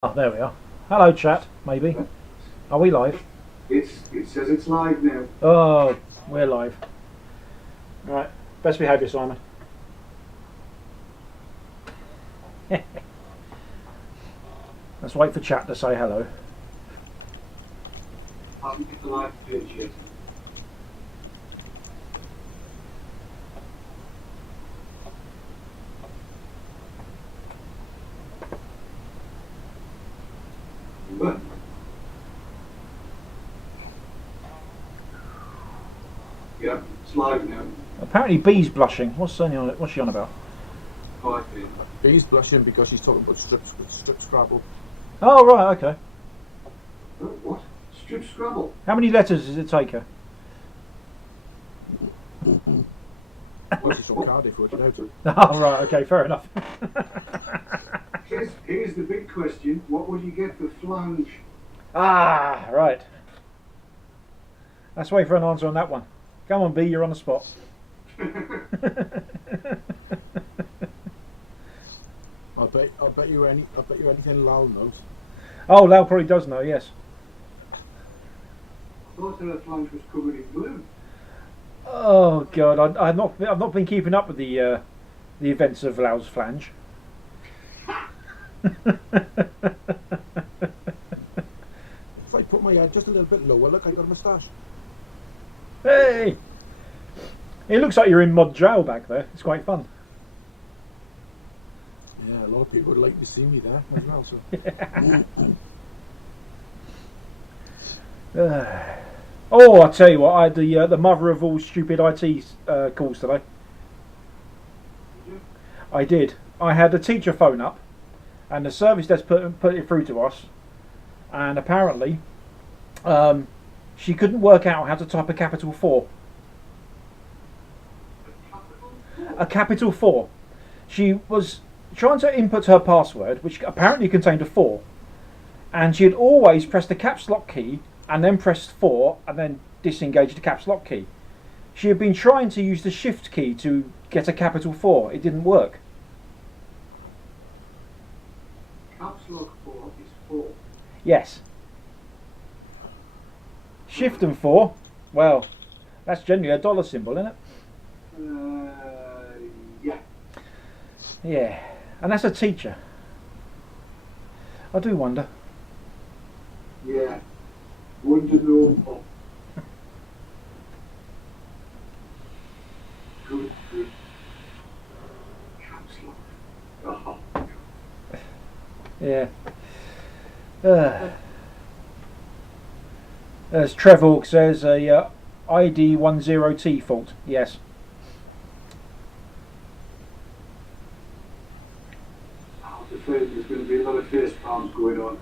Oh, there we are. Hello, chat. Maybe. Are we live? It says it's live now. Oh, we're live. Right. Best behaviour, Simon. Let's wait for chat to say hello. Haven't hit the live page yet. What? Yeah, it's live now. Apparently, Bee's blushing. What's she on about? Hi, Pete. He's blushing because he's talking about strip Scrabble. Oh, right. Okay. Oh, what? Strip Scrabble? How many letters does it take her? She's from Cardiff, working out. Oh, right. Okay. Fair enough. Here's the big question. What would you get for flange? Ah, right. Let's wait for an answer on that one. Come on, Bee. You're on the spot. I bet you anything Lal knows. Oh, Lau probably does know. Yes. I thought her flange was covered in blue. Oh God, I've not been keeping up with the events of Lau's flange. If I put my head just a little bit lower, look, I got a moustache. Hey! It looks like you're in mod jail back there. It's quite fun. Yeah, a lot of people would like to see me there as well. So. Oh, I tell you what, I had the mother of all stupid IT calls today. I did. I had a teacher phone up, and the service desk put it through to us, and apparently, she couldn't work out how to type a capital 4. A capital 4. She was trying to input her password, which apparently contained a 4, and she had always pressed the caps lock key and then pressed 4 and then disengaged the caps lock key. She had been trying to use the shift key to get a capital 4. It didn't work. Caps lock 4 is 4. Yes. Shift and 4, well, that's generally a dollar symbol, isn't it? Yeah. Yeah, and that's a teacher. I do wonder. Yeah. Wonder no. Good. Caps lock. Oh. Yeah. As Trevor says, a ID10T fault. Yes. I'm afraid there's going to be a lot of face palms going on.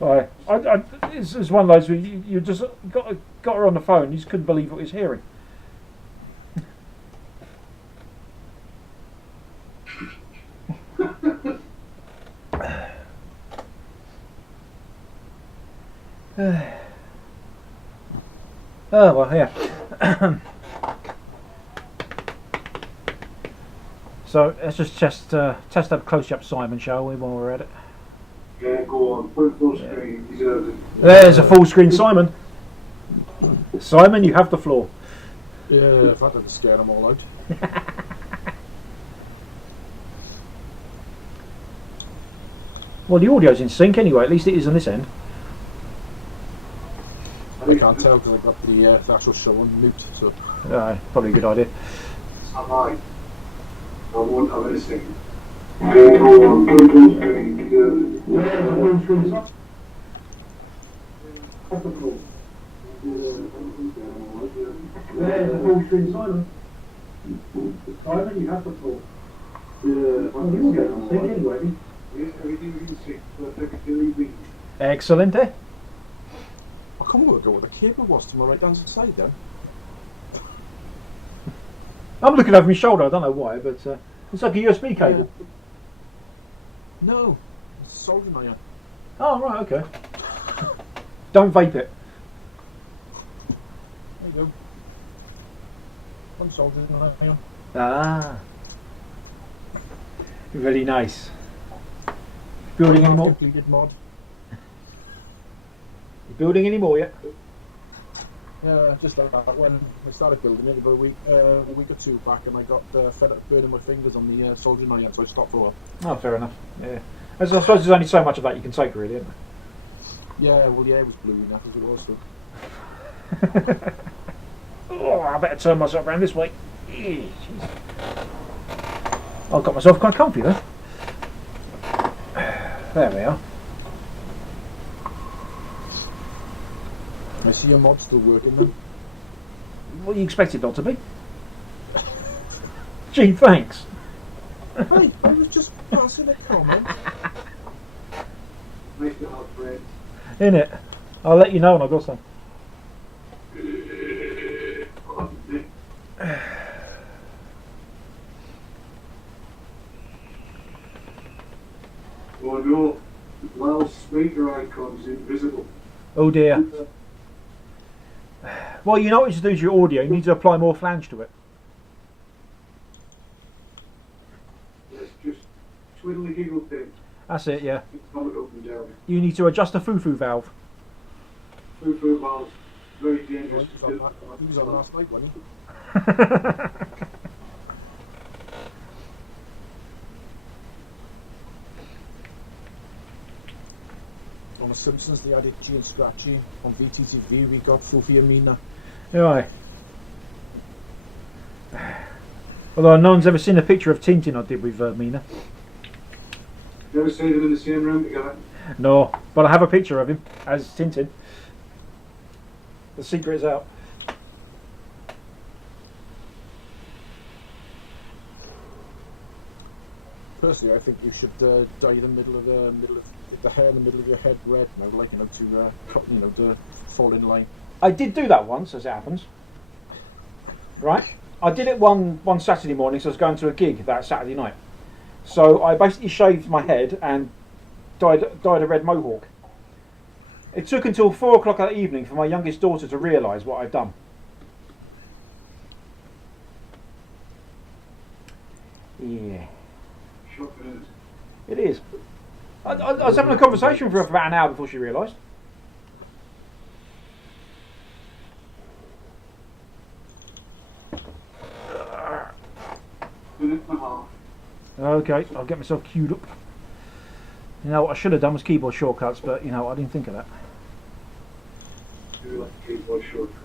Right. It's one of those where you just got her on the phone. You just couldn't believe what he was hearing. Oh well, yeah. So let's just test up close-up Simon, shall we, while we're at it? Yeah, go on. Put it full screen. He deserves it. There's a full screen Simon. Simon, you have the floor. Yeah, if I had to scare them all out. Well, the audio's in sync anyway. At least it is on this end. I can't tell because I got the actual show on mute. So. Probably a good idea. Am I? I won't have anything. Go on. Put it full screen. He deserves it. Yeah, full screen. Off the floor. There's a full screen Simon. Simon, you have the floor. Anyway. Yes, everything is sick. Perfectly leaving. Excellent, eh? I can't remember what the cable was to my right hand side then. I'm looking over my shoulder. I don't know why, but it's like a USB cable. Yeah. No, it's a soldering iron. Oh right, okay. Don't vape it. There you go. One soldering iron. Ah, really nice. Building any more? Completed mod. You building any more yet? Yeah, just like that. When I started building it about a week or two back, and I got fed up burning my fingers on the soldering iron, so I stopped for a while. Oh, fair enough. Yeah. I suppose there's only so much of that you can take, really, isn't Yeah, well, yeah, it was blue enough as it was. So. there? Oh, I better turn myself around this way. Jeez. I've got myself quite comfy though. There we are. I see your mod still working then. What you expected not to be? Gee, thanks. Hey, I was just passing a comment. Make it hard bread. In it. I'll let you know when I've got some. Oh no, Welsh speaker icon's invisible. Oh dear. Well, you know what you should do to your audio. You need to apply more flange to it. Let's just twiddle the giggle thing. That's it, yeah. Pump it up and down. You need to adjust the foo-foo valve. Foo-foo valves, very He dangerous to was do. on last night, wasn't he? On The Simpsons, they had Itchy and Scratchy. On VTTV, we got Foofy and Mina. Right. Although no one's ever seen a picture of Tintin I did with Mina. You ever see them in the same room together? No, but I have a picture of him as Tintin. The secret is out. Personally, I think you should dye the the hair in the middle of your head red now, like to fall in line. I did do that once, as it happens. Right? I did it one Saturday morning, so I was going to a gig that Saturday night. So I basically shaved my head and dyed a red mohawk. It took until 4 o'clock that evening for my youngest daughter to realise what I'd done. Yeah, Shocking, it is. I was having a conversation with her for about an hour before she realised. minute and a half. Okay, I'll get myself queued up. You know what I should have done was keyboard shortcuts, but you know I didn't think of that. Do like keyboard shortcuts.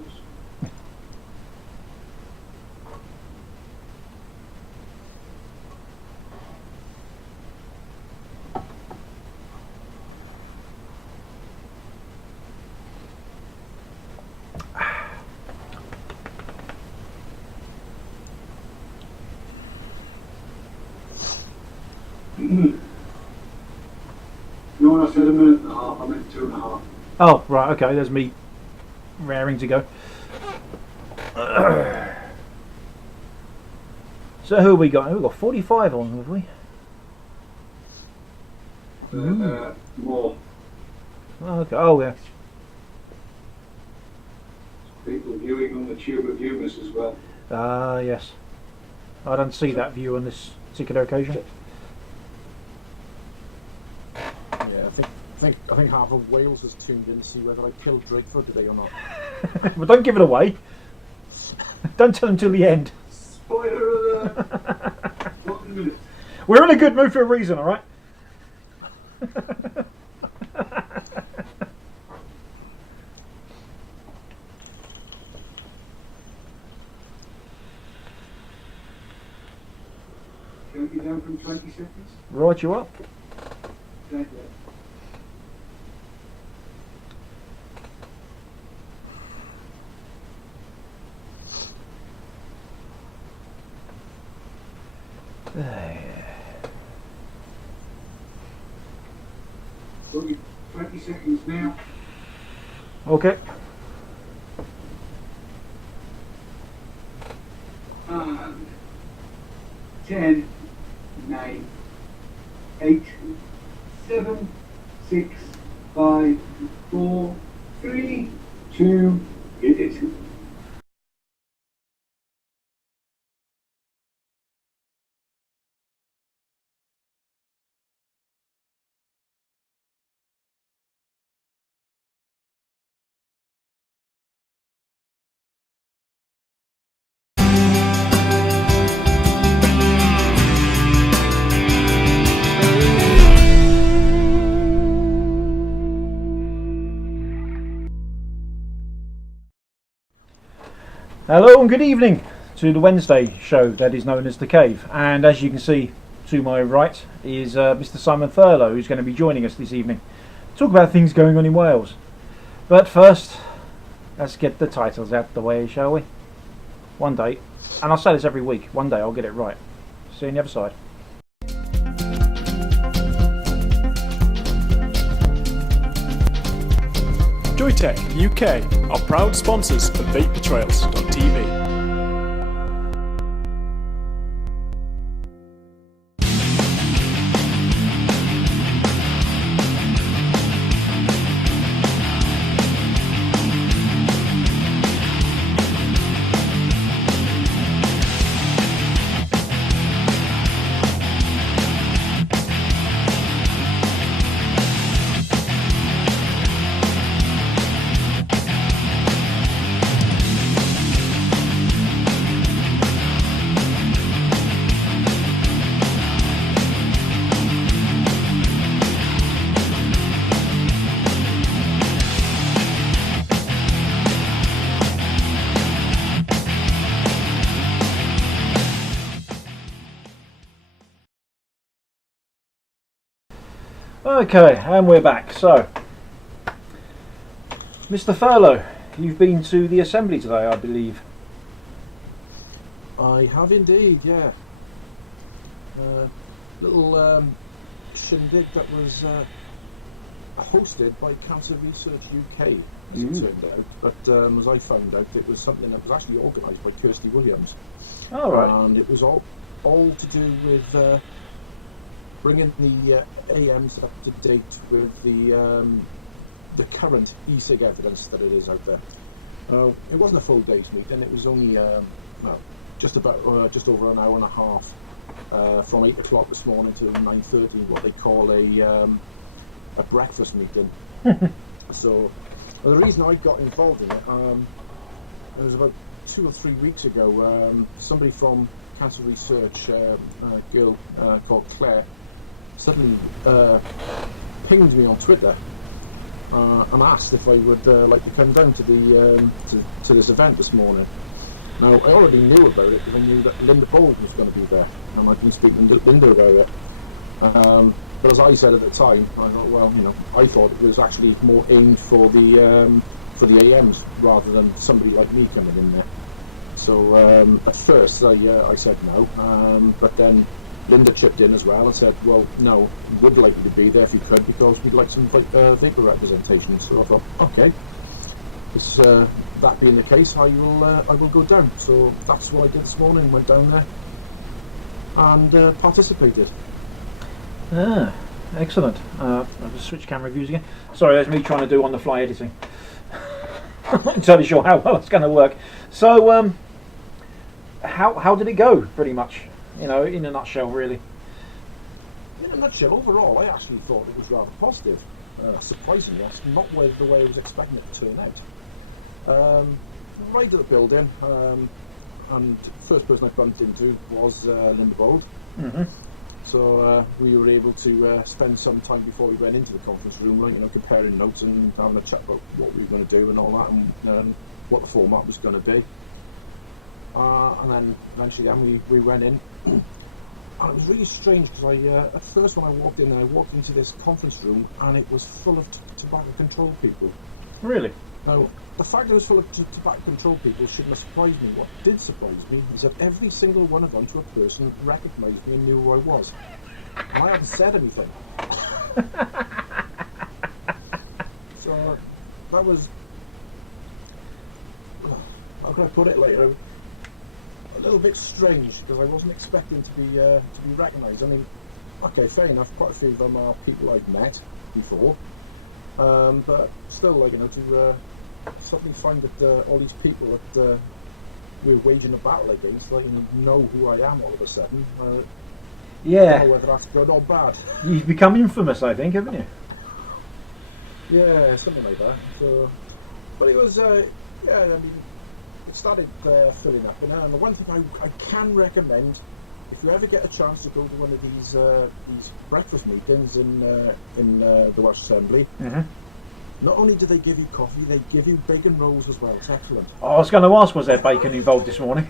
No, when I said a minute and a half, I meant 2.5. Oh, right, okay, there's me raring to go. So who have we got? We've got 45 on, have we? More Oh, okay, oh yeah. people viewing on the Tube of Humus as well. Ah, yes. I don't see that view on this particular occasion. Yeah, I think half of Wales has tuned in to see whether I killed Drakeford today or not. Well, don't give it away. Don't tell them till the end. Spoiler alert! 1 minute. We're in a good mood for a reason, alright? Count you down from 20 seconds? Right you up. Thank you. Okay, 20 seconds now. Okay. 10, 9, 8, 7, 6, 5, 4, 3, 2, hit it. Hello and good evening to the Wednesday show that is known as The Cave. And as you can see to my right is Mr. Simon Thurlow, who's going to be joining us this evening to talk about things going on in Wales. But first, let's get the titles out the way, shall we? One day, and I'll say this every week, one day I'll get it right. See you on the other side. Joytech UK are proud sponsors of vapetrails.tv. Okay, and we're back. So, Mr. Thurlow, you've been to the assembly today, I believe. I have indeed, yeah. Little shindig that was hosted by Cancer Research UK, as it turned out. But as I found out, it was something that was actually organised by Kirsty Williams. All right. And it was all to do with bringing the AMs up to date with the current e-cig evidence that it is out there. It wasn't a full day's meeting. It was only just over an hour and a half, from 8 o'clock this morning to 9:30. What they call a breakfast meeting. So the reason I got involved in it was about 2 or 3 weeks ago. Somebody from Cancer Research, a girl called Claire, suddenly pinged me on Twitter and asked if I would like to come down to the to this event this morning. Now, I already knew about it because I knew that Linda Bauld was going to be there, and I'd been speaking to Linda about it. But as I said at the time, I thought, well, I thought it was actually more aimed for the AMs rather than somebody like me coming in there. So at first I said no, but then Linda chipped in as well and said, well, no, you would like you to be there if you could, because we'd like some vapor representation. So I thought, okay, that being the case, I will go down. So that's what I did this morning. Went down there and participated. Ah, excellent. I'll just switch camera views again. Sorry, that's me trying to do on-the-fly editing. I'm not entirely sure how well it's going to work. So, how did it go, pretty much? In a nutshell, really. In a nutshell, overall, I actually thought it was rather positive. Surprisingly, that's not the way I was expecting it to turn out. Right at the building, and the first person I bumped into was Linda Bauld. Mm-hmm. So we were able to spend some time before we went into the conference room, comparing notes and having a chat about what we were going to do and all that, and what the format was going to be. And then eventually we went in, and it was really strange because at first when I walked in, I walked into this conference room and it was full of tobacco control people. Really? Now, the fact it was full of tobacco control people shouldn't have surprised me. What did surprise me is that every single one of them, to a person, recognised me and knew who I was. And I hadn't said anything. So that was, how can I put it later? A little bit strange, because I wasn't expecting to be recognised. I mean, okay, fair enough. Quite a few of them are people I've met before, but still, to suddenly find that all these people that we're waging a battle against, know who I am all of a sudden. Yeah. I don't know whether that's good or bad. You've become infamous, I think, haven't you? Yeah, something like that. So, but it was, it started filling up, and the one thing I can recommend, if you ever get a chance to go to one of these breakfast meetings in the Welsh Assembly, Not only do they give you coffee, they give you bacon rolls as well. It's excellent. I was going to ask, was there bacon involved this morning?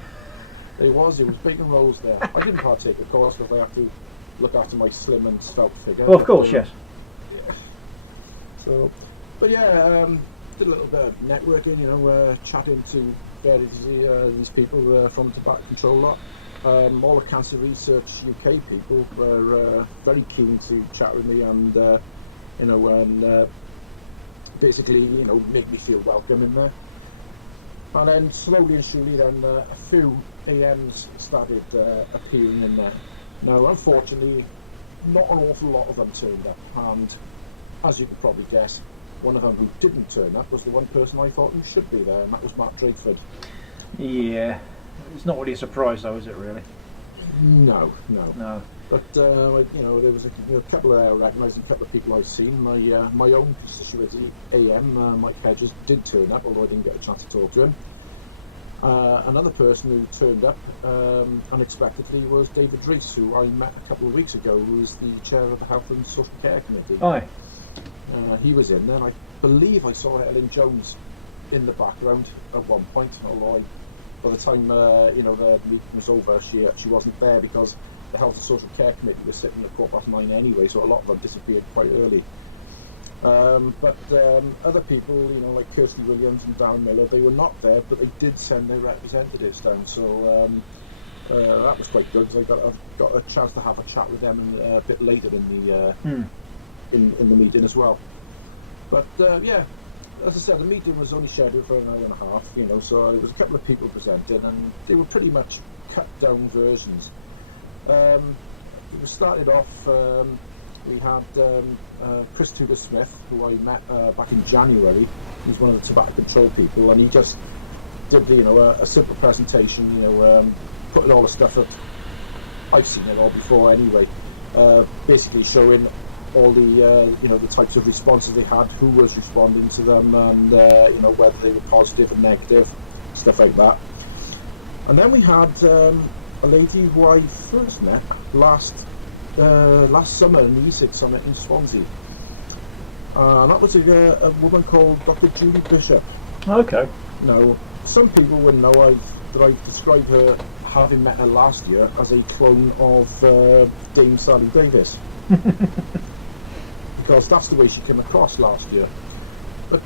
There was bacon rolls there. I didn't partake, of course, because I have to look after my slim and svelte figure. Well, of course, yes. Yeah. So, but yeah, did a little bit of networking, chatting to various these people from Tobacco Control lot. All the Cancer Research UK people were very keen to chat with me and, basically, make me feel welcome in there. And then slowly and surely, then a few AMs started appearing in there. Now, unfortunately, not an awful lot of them turned up, and as you could probably guess, one of them who didn't turn up was the one person I thought who should be there, and that was Mark Drakeford. Yeah, it's not really a surprise, though, is it? Really? No. But there was a couple I recognised, and a couple of people I've seen. My own constituency AM, Mike Hedges, did turn up, although I didn't get a chance to talk to him. Another person who turned up unexpectedly was David Rees, who I met a couple of weeks ago, who was the chair of the Health and Social Care Committee. Aye. He was in there, and I believe I saw Ellen Jones in the background at one point, although by the time the meeting was over, she wasn't there because the Health and Social Care Committee was sitting at 9:15 anyway, so a lot of them disappeared quite early. But other people, like Kirsty Williams and Darren Miller, they were not there, but they did send their representatives down. So that was quite good, because I got a chance to have a chat with them a bit later in the in the meeting as well. But yeah, as I said, the meeting was only scheduled for an hour and a half, so there was a couple of people presenting, and they were pretty much cut down versions. We started off. We had Chris Tudor-Smith, who I met back in January. He's one of the tobacco control people, and he just did a simple presentation, putting all the stuff that I've seen it all before anyway, basically showing all the the types of responses they had, who was responding to them, and whether they were positive and negative, stuff like that. And then we had a lady who I first met last summer in the E6 Summit in Swansea. And that was a woman called Dr. Julie Bishop. Okay. Now, some people would know that I've described her, having met her last year, as a clone of Dame Sally Davis. Because that's the way she came across last year. But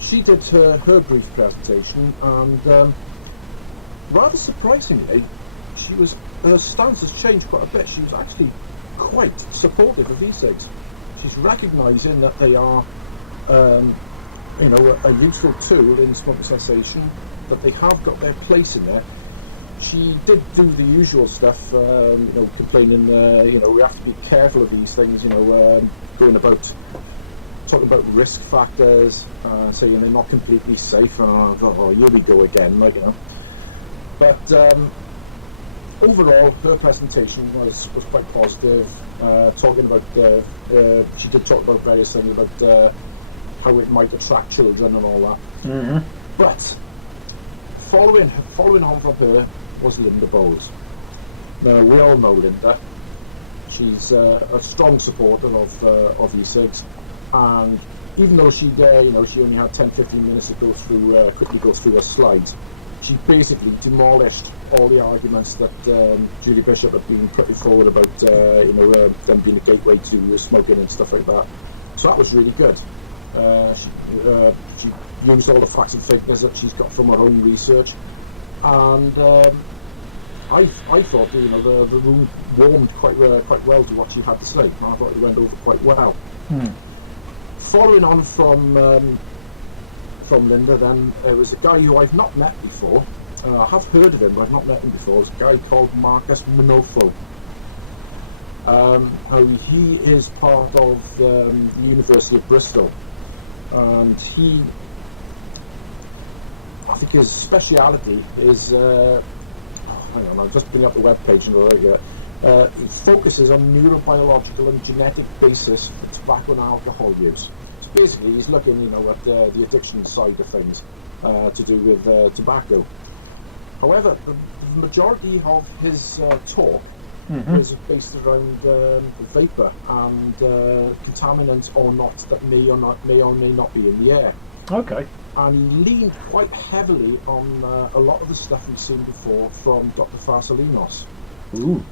she did her brief presentation, and rather surprisingly, her stance has changed quite a bit. She was actually quite supportive of e-cigs. She's recognising that they are, a useful tool in smoking cessation, that they have got their place in there. She did do the usual stuff, complaining, we have to be careful of these things, going about, talking about risk factors, saying they're not completely safe, and I thought, oh, here we go again, But overall, her presentation was quite positive, talking about, she did talk about various things about how it might attract children and all that. Mm-hmm. But following on from her was Linda Bauld. Now, we all know Linda. She's a strong supporter of e-cigs, and even though she only had 10-15 minutes to quickly go through her slides, she basically demolished all the arguments that Julie Bishop had been putting forward about them being a gateway to smoking and stuff like that. So that was really good. She used all the facts and figures that she's got from her own research, and I thought the room warmed quite well to what she had to say. I thought it went over quite well. Following on from Linda, then there was a guy who I've not met before. I have heard of him, but I've not met him before. It's a guy called Marcus Manofo. He is part of the University of Bristol, and I think his speciality is, hang on, I'm just putting up the webpage and all here. He focuses on neurobiological and genetic basis for tobacco and alcohol use. So basically, he's looking, at the addiction side of things to do with tobacco. However, the majority of his talk is based around vapour and contaminants or not that may or may not be in the air. Okay. And he leaned quite heavily on a lot of the stuff we've seen before from Dr. Farsalinos. Ooh.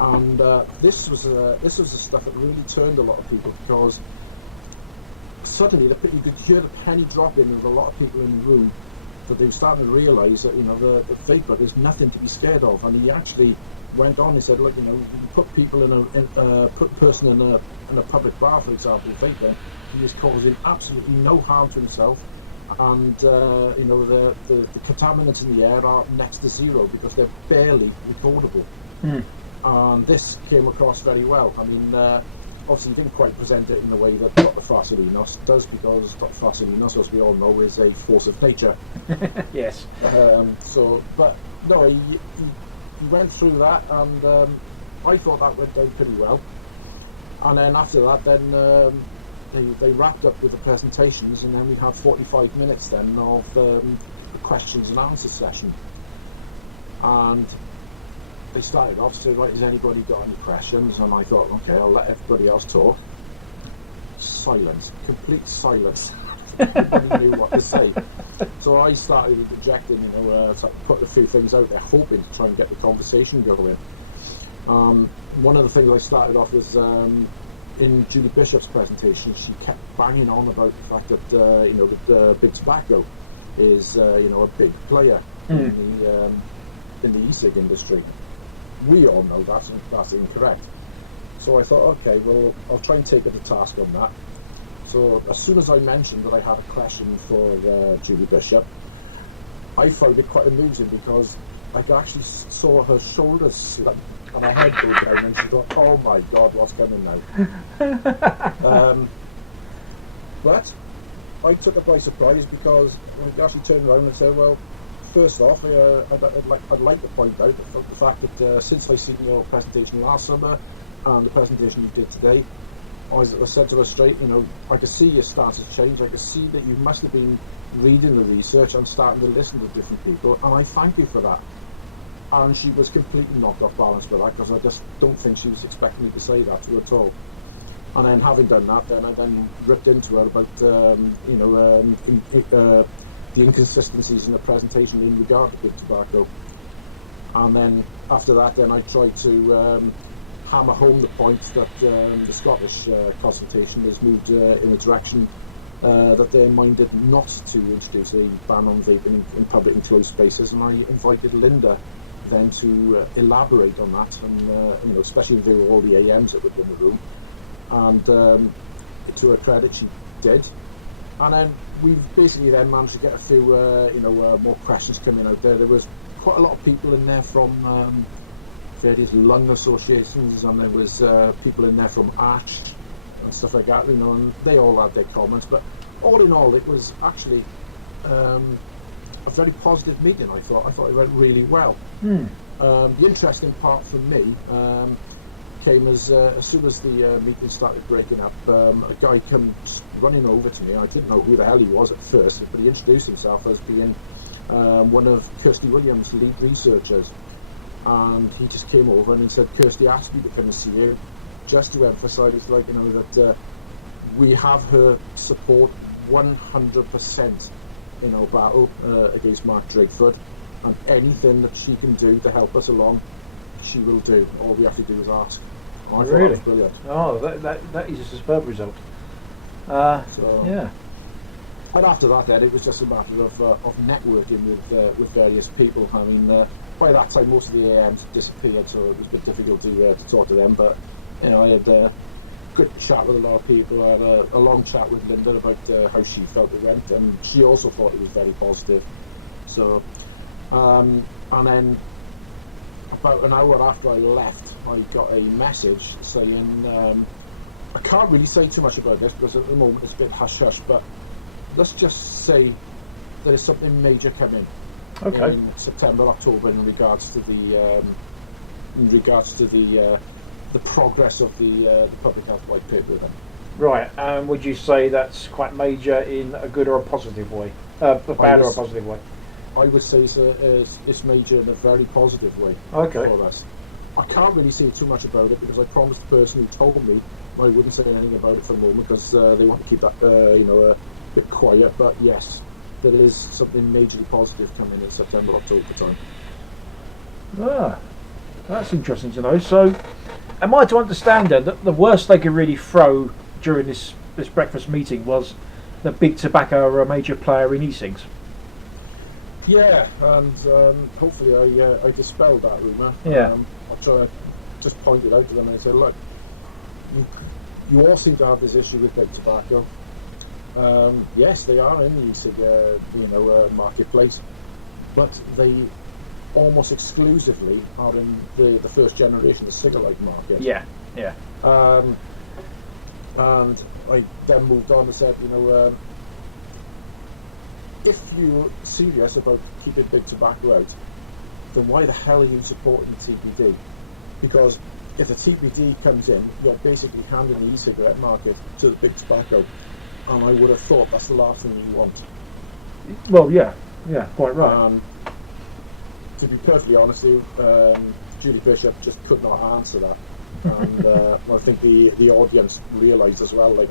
And this was the stuff that really turned a lot of people, because suddenly you could hear the penny dropping with a lot of people in the room, that they were starting to realise that the vapour, there's nothing to be scared of. And he actually went on and said, look, you put people put a person in a public bar, for example, vaping, he is causing absolutely no harm to himself, and the contaminants in the air are next to zero because they're barely recordable. And this came across very well. I mean, obviously he didn't quite present it in the way that Dr. Farsalinos does, because Dr. Farsalinos, as we all know, is a force of nature. Yes. But no, he went through that, and I thought that went down pretty well. And then after that, then they wrapped up with the presentations, and then we had 45 minutes then of the questions and answers session. And they started off saying, right, has anybody got any questions? And I thought, okay, I'll let everybody else talk. Silence, complete silence. Nobody knew what to say. So I started interjecting, put a few things out there, hoping to try and get the conversation going. One of the things I started off was in Julie Bishop's presentation. She kept banging on about the fact that that big tobacco is a big player in the e-cig industry. We all know that's incorrect. So I thought, okay, well, I'll try and take her to task on that. So as soon as I mentioned that I had a question for Julie Bishop, I found it quite amusing, because I actually saw her shoulders slump and her head go down, and she thought, oh my God, what's coming now? But I took it by surprise, because I actually turned around and said, well, first off, I'd like to point out the fact that since I seen your presentation last summer and the presentation you did today, I said to her straight, I could see your stance has changed. I could see that you must have been reading the research and starting to listen to different people, and I thank you for that. And she was completely knocked off balance with that, because I just don't think she was expecting me to say that to her at all. And then, having done that, then I ripped into her about the inconsistencies in the presentation in regard to big tobacco. And then after that, then I tried to hammer home the point that the Scottish consultation has moved in a direction that they're minded not to introduce a ban on vaping in public enclosed spaces. And I invited Linda then to elaborate on that, and especially with all the AMs that were in the room. And to her credit, she did. And then we've basically then managed to get a few more questions coming out there. There was quite a lot of people in there from various lung associations, and there was people in there from Arch and stuff like that, and they all had their comments. But all in all, it was actually a very positive meeting. I thought it went really well. The interesting part for me came as soon as the meeting started breaking up. A guy came running over to me. I didn't know who the hell he was at first, but he introduced himself as being one of Kirsty Williams' lead researchers. And he just came over and he said, Kirsty asked me to come and see you, just to emphasise, that we have her support 100% in our battle against Mark Drakeford, and anything that she can do to help us along, she will do. All we have to do is ask. I thought that was brilliant. Oh, that is a superb result. Yeah. And after that, then it was just a matter of networking with various people. I mean, by that time, most of the AMs had disappeared, so it was a bit difficult to talk to them. But I had a good chat with a lot of people. I had a long chat with Linda about how she felt it went, and she also thought it was very positive. So, and then about an hour after I left, I got a message saying, I can't really say too much about this because at the moment it's a bit hush-hush, but let's just say there is something major coming in September, October in regards to the progress of the public health white paper. Then. Right, would you say that's quite major in a good or a positive way? A bad or a positive way? I would say it's major in a very positive way for us. I can't really say too much about it because I promised the person who told me I wouldn't say anything about it for the moment because they want to keep that, a bit quiet. But yes, there is something majorly positive coming in September, October time. Ah, that's interesting to know. So, am I to understand then that the worst they could really throw during this breakfast meeting was that Big Tobacco are a major player in e-cigs? Yeah, and hopefully I dispelled that rumour. Yeah. I try to just point it out to them and say, look, you all seem to have this issue with Big Tobacco. Yes, they are in the e-cig, marketplace, but they almost exclusively are in the first generation of cigarette market. Yeah, yeah. And I then moved on and said, if you're serious about keeping Big Tobacco out, then why the hell are you supporting the TPD? Because if the TPD comes in, you're basically handing the e-cigarette market to the Big Tobacco, and I would have thought that's the last thing you want. Well, yeah, quite right. To be perfectly honest with you, Julie Bishop just could not answer that. And I think the audience realised as well, that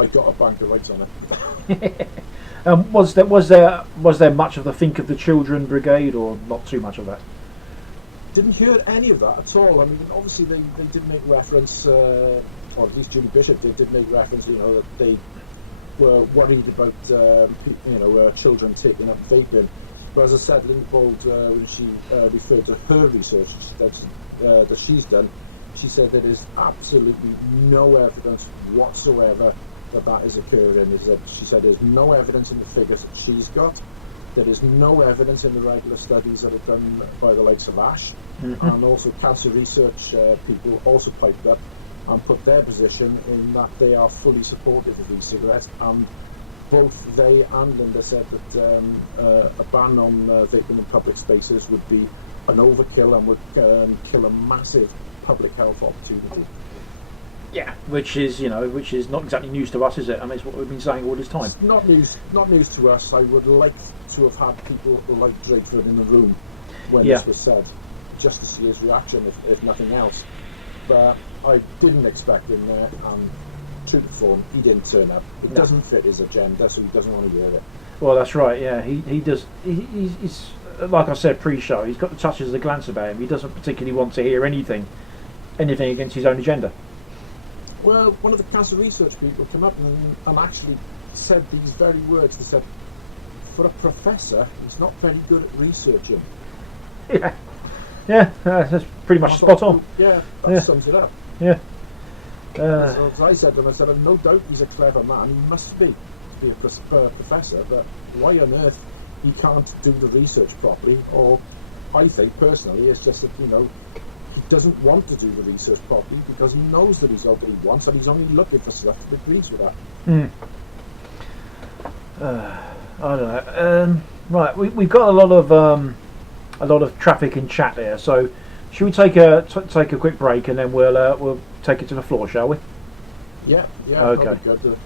I got a bank of rights on it. Was there much of the Think of the Children brigade, or not too much of that? Didn't hear any of that at all. I mean, obviously they did make reference, or at least Julie Bishop did make reference, that they were worried about children taking up vaping. But as I said, Linda Bauld, when she referred to her research that she's done, she said there is absolutely no evidence whatsoever that is occurring. She said there's no evidence in the figures that she's got. There is no evidence in the regular studies that are done by the likes of ASH, and also cancer research people also piped up and put their position in that they are fully supportive of e-cigarettes, and both they and Linda said that a ban on vaping in public spaces would be an overkill and would kill a massive public health opportunity. Yeah, which is not exactly news to us, is it? I mean, it's what we've been saying all this time. It's not news to us. I would like to have had people like Drakeford in the room when this was said, just to see his reaction, if nothing else. But I didn't expect him there, and true to form, he didn't turn up. It doesn't fit his agenda, so he doesn't want to hear it. Well, that's right. Yeah, he does. He's like I said pre-show. He's got the touches of the glance about him. He doesn't particularly want to hear anything against his own agenda. Well, one of the cancer research people came up and actually said these very words. They said, for a professor, he's not very good at researching. Yeah, that's pretty much spot on. Yeah, that sums it up. Yeah. So as I said to him, I said, no doubt he's a clever man. He must be to be a professor, but why on earth he can't do the research properly? Or I think, personally, it's just that, he doesn't want to do the research properly because he knows that he's got what he wants and he's only looking for stuff that agrees with that. I don't know. Right, we've got a lot of traffic and chat there. So, should we take a quick break and then we'll take it to the floor, shall we? Yeah. Okay. Good.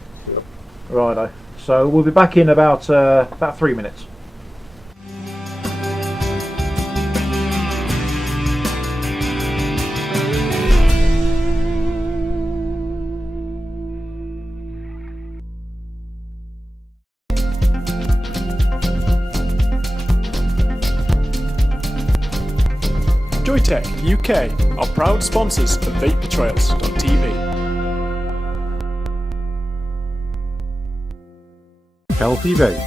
Righto. So we'll be back in about 3 minutes. Joytech UK are proud sponsors of vapetrails.tv. Healthy Vape,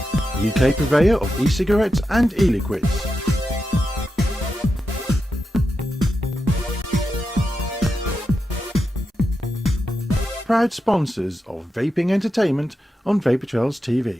UK purveyor of e-cigarettes and e-liquids. Proud sponsors of vaping entertainment on Vapor Trails TV.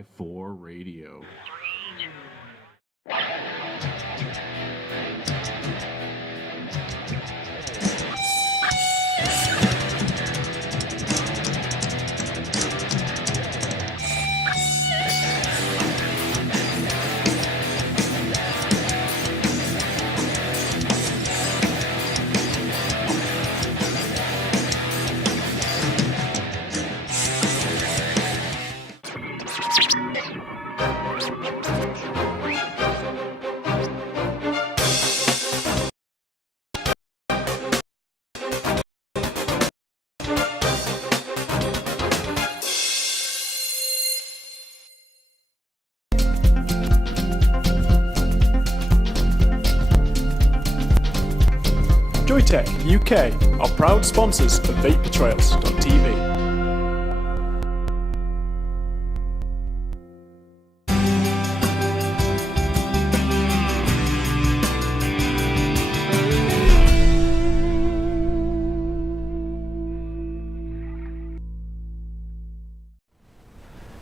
5-4 Radio. Joytech UK are proud sponsors of vapetrails.tv.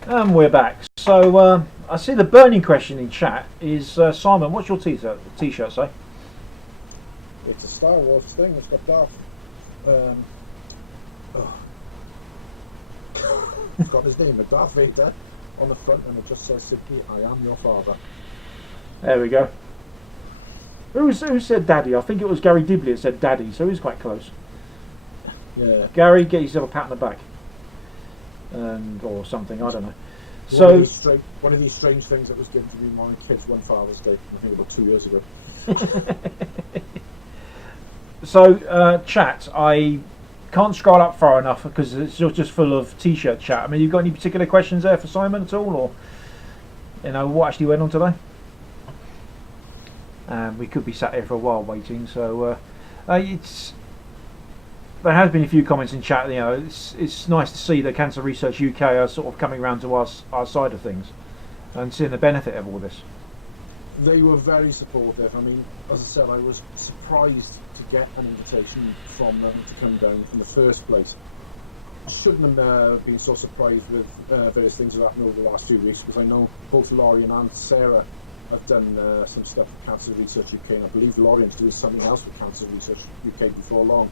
And we're back. So I see the burning question in chat is Simon, what's your t-shirt say? It's a Star Wars thing. It's got Darth. It's got his name, Darth Vader, on the front, and it just says simply, "I am your father." There we go. Who said Daddy? I think it was Gary Dibley that said Daddy, so he's quite close. Yeah. Gary, get yourself a pat on the back, or something. I don't know. One of these strange things that was given to me by my kids one Father's Day, I think about 2 years ago. So, chat, I can't scroll up far enough because it's just full of t-shirt chat. I mean, you got any particular questions there for Simon at all, or what actually went on today? We could be sat here for a while waiting. So, there has been a few comments in chat. It's nice to see that Cancer Research UK are sort of coming around to our side of things and seeing the benefit of all this. They were very supportive. I mean, as I said, I was surprised to get an invitation from them to come down in the first place. I shouldn't have been so surprised with various things that happened over the last few weeks, because I know both Laurie and Sarah have done some stuff with Cancer Research UK, and I believe Laurie's doing something else with Cancer Research UK before long.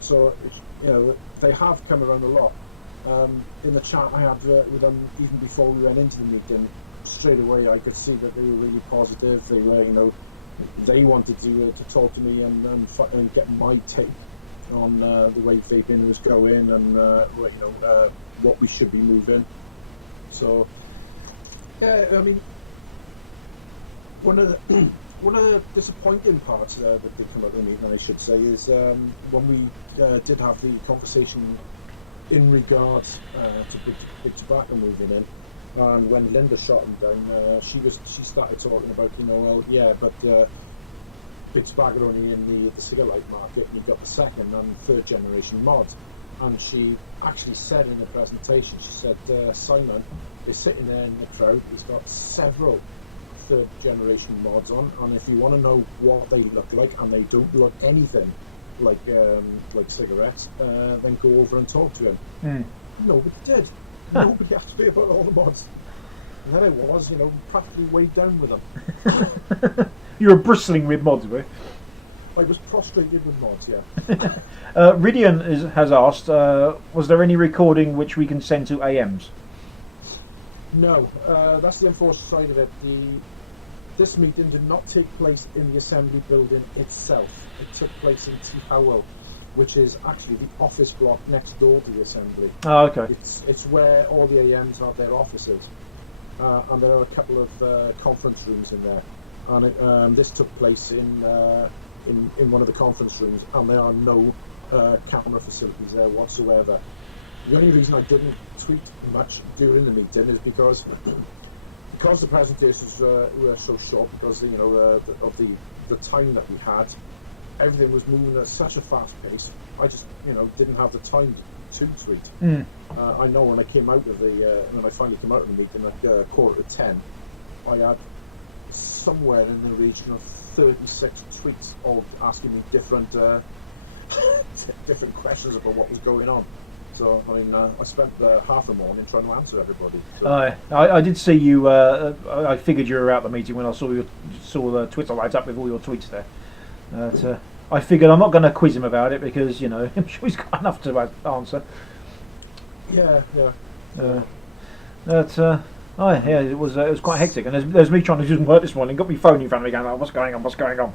So they have come around a lot. In the chat I had with them even before we went into the meeting, straight away I could see that they were really positive. They were, they wanted to talk to me and get my take on the way vaping was going and what we should be moving. So yeah, I mean, one of the disappointing parts that did come out of the meeting, I should say, is when we did have the conversation in regards to big tobacco moving in. And when Linda shot him down, she started talking about, but big tobacco only in the cigarette market, and you've got the second and third generation mods. And she actually said in the presentation, she said, Simon is sitting there in the crowd, he's got several third generation mods on, and if you want to know what they look like, and they don't look anything like cigarettes, then go over and talk to him. Nobody did. Nobody asked me about all the mods. And then I was, practically weighed down with them. You were bristling with mods, were you? I was prostrated with mods, yeah. Ridian has asked, was there any recording which we can send to AMs? No, that's the unfortunate side of it. This meeting did not take place in the assembly building itself. It took place in T Howell, which is actually the office block next door to the assembly. Oh, okay. It's where all the AMs have their offices, and there are a couple of conference rooms in there. And this took place in one of the conference rooms, and there are no camera facilities there whatsoever. The only reason I didn't tweet much during the meeting is because the presentations were so short, because of the time that we had. Everything was moving at such a fast pace. I just didn't have the time to tweet. I know when I came out of when I finally came out of the meeting at 9:45, I had somewhere in the region of 36 tweets of asking me different questions about what was going on. So, I mean, I spent half the morning trying to answer everybody. So. I did see you. I figured you were out the meeting when I saw the Twitter light up with all your tweets there. I figured I'm not going to quiz him about it because I'm sure he's got enough to answer. Yeah. It was quite hectic, and there's me trying to do some work this morning. Got my phone in front of me, going, "Oh, what's going on? What's going on?"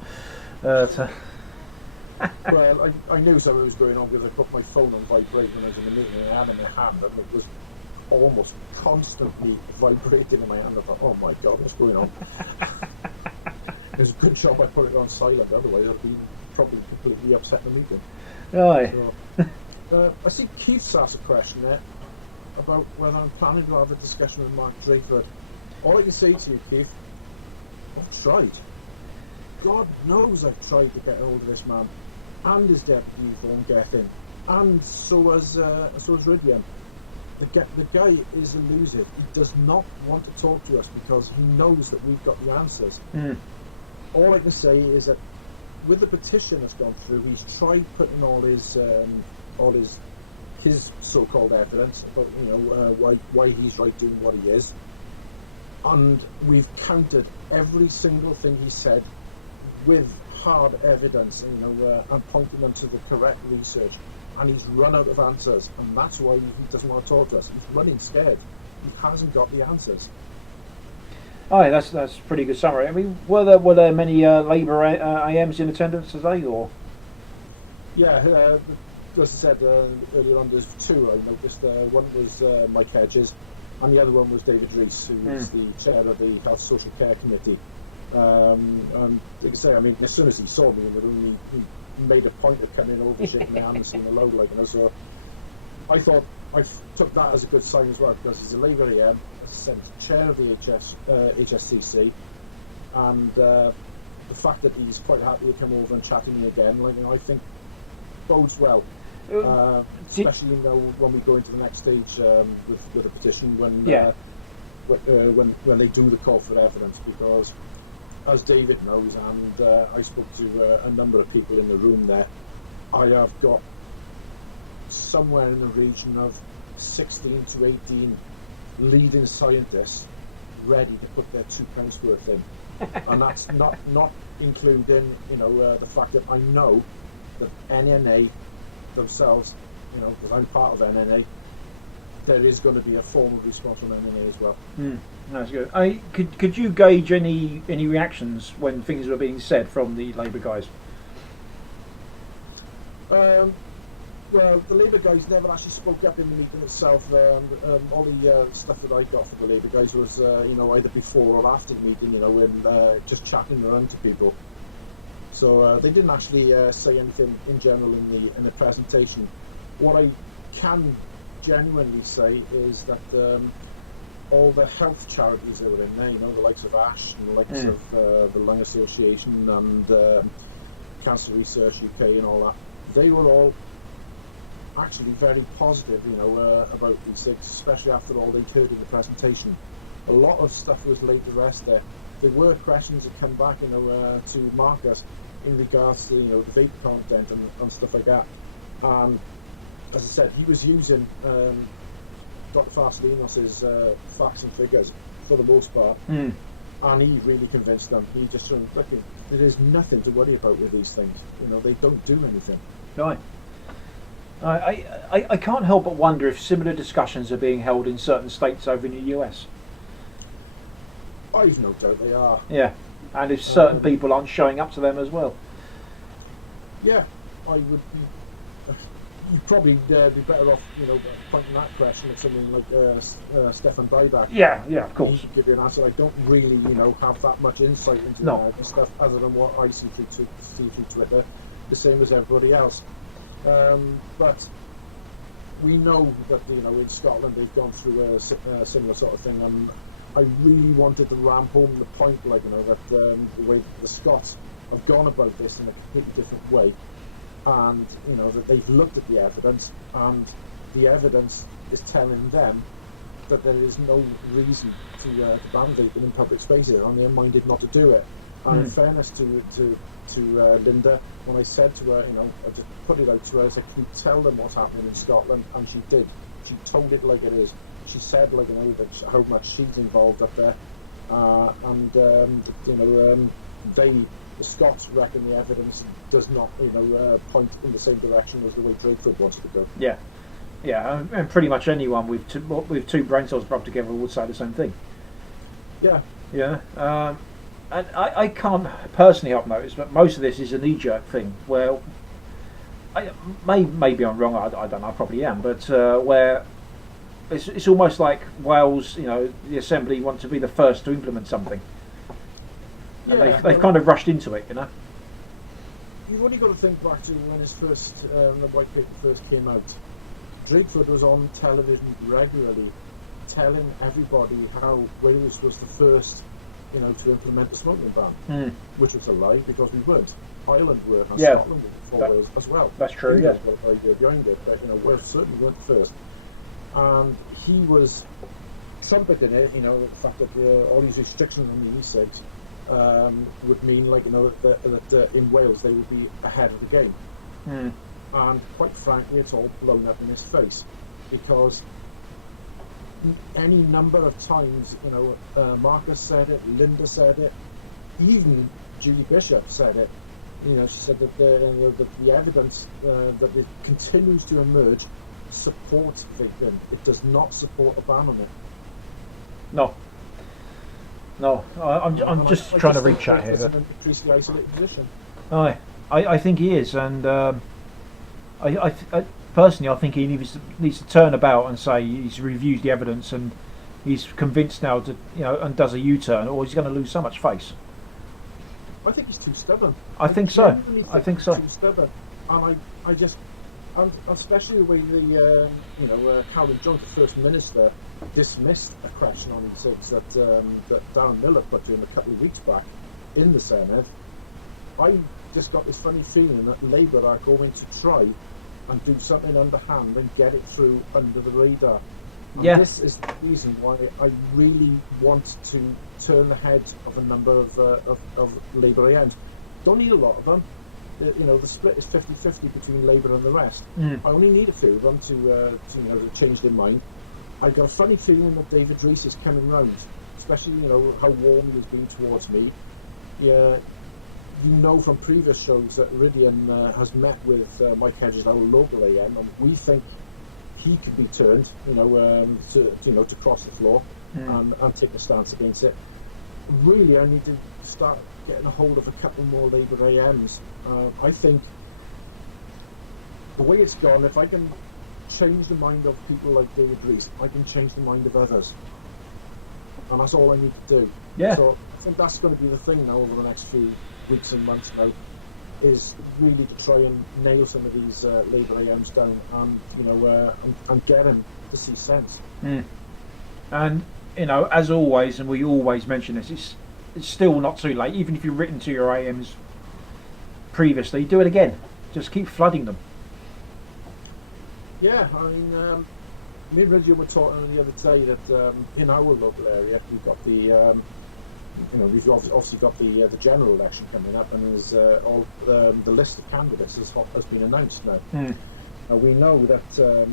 Well, I knew something was going on because I put my phone on vibrate when I was in the meeting, and I had it in my hand, and it was almost constantly vibrating in my hand. I thought, "Oh my God, what's going on?" It was a good job I put it on silent, otherwise I'd been probably completely upset in the meeting. Aye. So, I see Keith's asked a question there about whether I'm planning to have a discussion with Mark Drayford. All I can say to you, Keith, I've tried. God knows I've tried to get hold of this man and his deputy Vaughan Gethin, and so has Ridwan. The guy is elusive. He does not want to talk to us because he knows that we've got the answers. All I can say is that with the petition that's gone through, he's tried putting all his so-called evidence about why he's right doing what he is, and we've countered every single thing he said with hard evidence, and pointing them to the correct research, and he's run out of answers, and that's why he doesn't want to talk to us. He's running scared. He hasn't got the answers. Aye, that's a pretty good summary. I mean, were there many Labour AMs in attendance today, or? Yeah, as I said earlier on, there's two I noticed. One was Mike Hedges, and the other one was David Rees, who is the chair of the Health Social Care Committee. And like I say, I mean, as soon as he saw me in the room, he made a point of coming over, shaking my hand and saying hello, so I thought I took that as a good sign as well, because he's a Labour AM, as I said, chair of the HSCC, and the fact that he's quite happy to come over and chat to me again, I think bodes well. Especially when we go into the next stage with the petition, when they do the call for evidence, because as David knows, and I spoke to a number of people in the room there, I have got somewhere in the region of 16 to 18 leading scientists ready to put their £2 worth in, and that's not including the fact that I know that NNA themselves, because I'm part of NNA, there is going to be a formal response from NNA as well. That's good. Could you gauge any reactions when things were being said from the Labour guys? Well, the Labour guys never actually spoke up in the meeting itself. All the stuff that I got from the Labour guys was, either before or after the meeting, and just chatting around to people. So they didn't actually say anything in general in the presentation. What I can genuinely say is that all the health charities that were in there, the likes of ASH and the likes of the Lung Association and Cancer Research UK and all that, they were all actually very positive, about these things, especially after all they'd heard in the presentation. A lot of stuff was laid to rest there. There were questions that come back, to Marcus in regards to, the vape content and stuff like that. And as I said, he was using Dr. Farsalinos's facts and figures for the most part, and he really convinced them. He just showed, look, there is nothing to worry about with these things. They don't do anything. Right. I can't help but wonder if similar discussions are being held in certain states over in the US. I've no doubt they are. Yeah, and if certain people aren't showing up to them as well. Yeah, I would be. You'd probably be better off, pointing that question at someone like Stefan Dieback. Yeah, of course. He could give you an answer. I don't really, have that much insight into the stuff other than what I see through Twitter, the same as everybody else. But we know that, in Scotland they've gone through a similar sort of thing, and I really wanted to ram home the point, that the way the Scots have gone about this in a completely different way, and that they've looked at the evidence, and the evidence is telling them that there is no reason to ban vaping in public spaces, and they're minded not to do it. And in fairness to to Linda when I said to her, I just put it out to her. I said, "Can you tell them what's happening in Scotland?" And she did. She told it like it is. She said, that how much she's involved up there, the Scots reckon the evidence does not, point in the same direction as the way Drakeford wants to go. Yeah, yeah, and pretty much anyone with two brain cells rubbed together would say the same thing. Yeah. Yeah, and I can't personally help notice, but most of this is a knee-jerk thing. Where maybe I'm wrong. I don't know. I probably am, but where it's almost like Wales, the Assembly want to be the first to implement something. And they've kind of rushed into it, You've only got to think back to when the White Paper first came out. Drakeford was on television regularly, telling everybody how Wales was the first, to implement the smuggling ban, which was a lie because we weren't. Ireland were, and Scotland were before Wales as well. That's true. India's got an idea behind it, but Wales certainly weren't the first. And he was trumpeting it, the fact that all these restrictions on the e-cigs would mean, that in Wales they would be ahead of the game. And quite frankly, it's all blown up in his face, because any number of times, Marcus said it, Linda said it, even Julie Bishop said it. She said that the evidence that it continues to emerge supports vaping. It does not support a ban on it. No, I'm just trying to reach out here. It's an increasingly isolated position. I think he is, and I personally I think he needs to turn about and say he's reviewed the evidence and he's convinced now to and does a U-turn, or he's going to lose so much face. I think he's too stubborn. I think so. Too stubborn, and and especially the way the Calvin Jones, the First Minister, dismissed a question on e-cigs that Darren Miller put to him a couple of weeks back in the Senate. I just got this funny feeling that Labour are going to try and do something underhand and get it through under the radar. And this is the reason why I really want to turn the heads of a number of Labour AMs. Don't need a lot of them. The split is 50-50 between Labour and the rest. I only need a few of them to change their mind. I've got a funny feeling that David Rees is coming round, especially how warm he has been towards me. Yeah, from previous shows that Iridian has met with Mike Hedges, our local AM, and we think he could be turned, to cross the floor and take a stance against it. Really, I need to start getting a hold of a couple more Labour AMs. I think the way it's gone, if I can change the mind of people like David Rees, I can change the mind of others, and that's all I need to do. So I think that's going to be the thing now over the next few weeks and months now, is really to try and nail some of these Labour AMs down and get them to see sense. And as always, and we always mention this, it's still not too late. Even if you've written to your AMs previously, do it again. Just keep flooding them. Yeah, I mean, me and Ridge were talking the other day that in our local area we've got the we've obviously got the general election coming up, and there's the list of candidates has been announced now. We know that the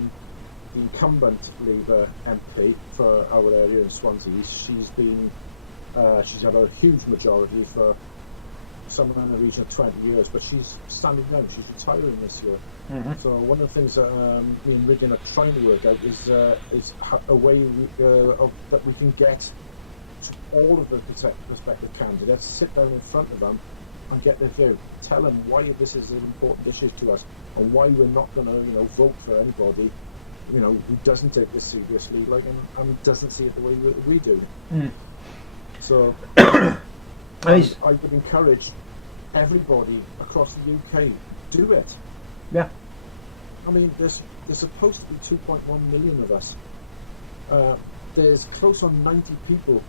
incumbent Labour MP for our area in Swansea, she's had a huge majority for somewhere in the region of 20 years, but she's standing down. She's retiring this year. So one of the things that me and Riddian are trying to work out is a way that we can get to all of the prospective candidates, sit down in front of them and get their view. Tell them why this is an important issue to us and why we're not going to vote for anybody who doesn't take this seriously, and doesn't see it the way we do. So I would encourage everybody across the UK, do it. Yeah. I mean, there's supposed to be 2.1 million of us. There's close on 90 people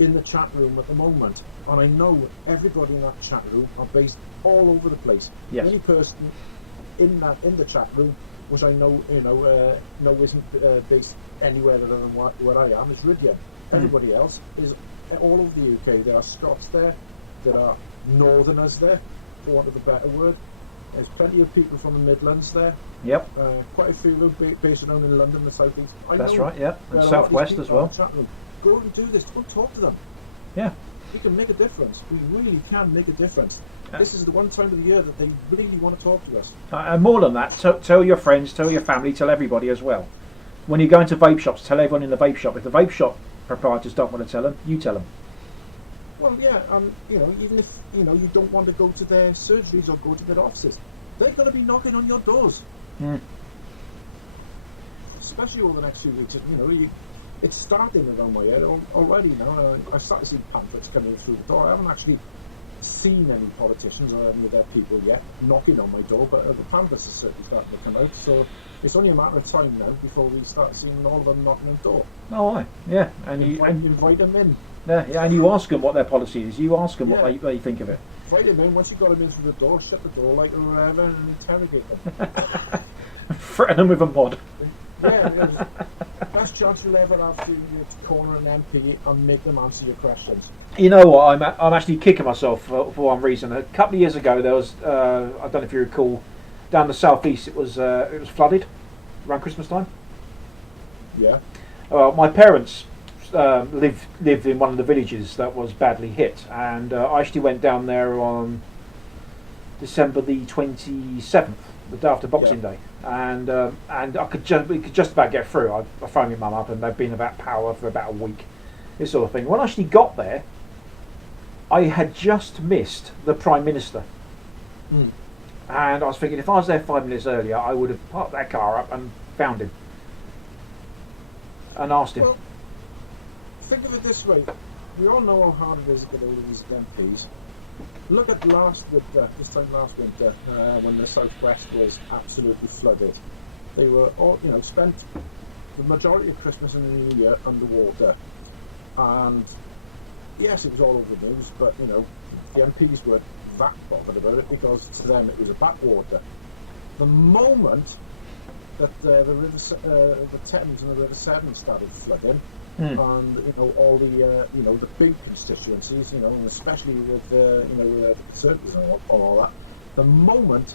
in the chat room at the moment, and I know everybody in that chat room are based all over the place. Yes. The only person in the chat room, which I know isn't based anywhere other than where I am, is Riddian. Everybody else is all over the UK. There are Scots there. There are northerners there, for want of a better word. There's plenty of people from the Midlands there. Yep. Quite a few of them based around in London, the South East. That's right, yeah. And Southwest as well. Go and do this. Go and talk to them. Yeah. We can make a difference. We really can make a difference. This is the one time of the year that they really want to talk to us. And more than that, tell your friends, tell your family, tell everybody as well. When you go into vape shops, tell everyone in the vape shop. If the vape shop proprietors don't want to tell them, you tell them. Well, yeah, even if you don't want to go to their surgeries or go to their offices, they're going to be knocking on your doors. Especially over the next few weeks. It's starting around my head already now. I start to see pamphlets coming through the door. I haven't actually seen any politicians or any of their people yet knocking on my door, but the pamphlets are certainly starting to come out. So it's only a matter of time now before we start seeing all of them knocking on the door. Oh, aye. Yeah, and invite them in. Yeah, and you ask them what their policy is. You ask them what they think of it. Invite them in. Once you've got them in through the door, shut the door like or whatever, and interrogate them. Threaten them with a mod. Yeah, best chance you'll ever have to corner an MP and make them answer your questions. You know what? I'm actually kicking myself for one reason. A couple of years ago, there was I don't know if you recall, down the southeast it was flooded around Christmas time. Yeah. My parents lived in one of the villages that was badly hit, and I actually went down there on December the 27th, the day after Boxing Day, and we could just about get through. I phoned my mum up, and they'd been without power for about a week, this sort of thing. When I actually got there, I had just missed the Prime Minister, and I was thinking if I was there 5 minutes earlier, I would have parked that car up and found him and asked him. Well, think of it this way: we all know how hard it is to get all of these MPs. Look at this time last winter, when the southwest was absolutely flooded. They were all, spent the majority of Christmas and the New Year underwater. And yes, it was all over the news, but the MPs weren't that bothered about it because to them it was a backwater. The moment that the Thames and the River Severn started flooding, and all the big constituencies, and especially with the Conservatives and all that, the moment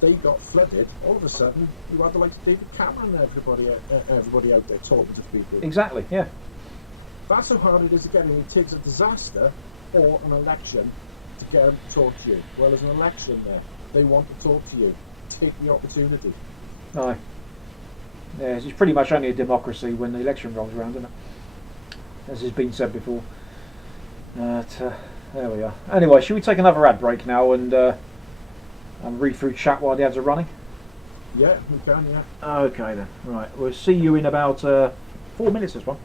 they got flooded, all of a sudden you had the likes of David Cameron and everybody out there talking to people. Exactly, yeah. That's how hard it is to get in. It takes a disaster or an election to get them to talk to you. Well, there's an election there. They want to talk to you. Take the opportunity. Aye. Yeah, it's pretty much only a democracy when the election rolls around, isn't it? As has been said before. There we are. Anyway, should we take another ad break now and read through chat while the ads are running? Yeah, we can, yeah. Okay then. Right, we'll see you in about 4 minutes this one.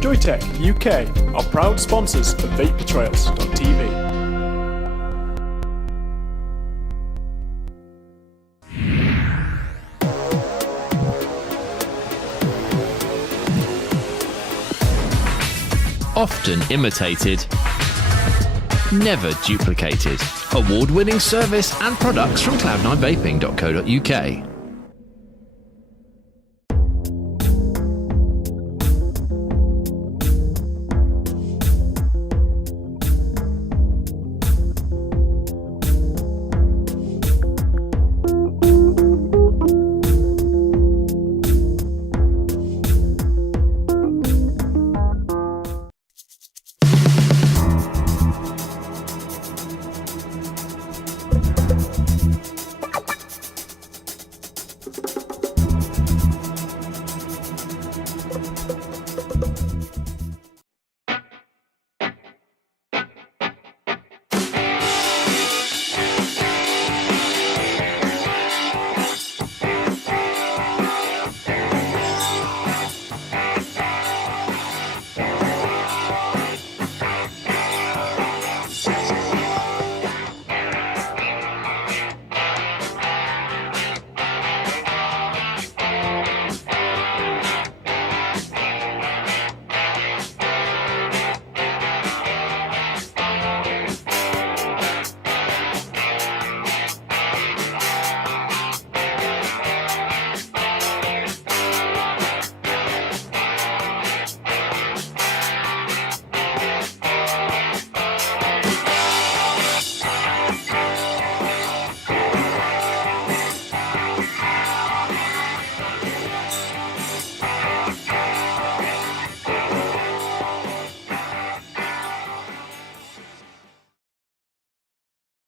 Joytech UK are proud sponsors of vapetrails.tv. Often imitated, never duplicated. Award-winning service and products from cloud9vaping.co.uk.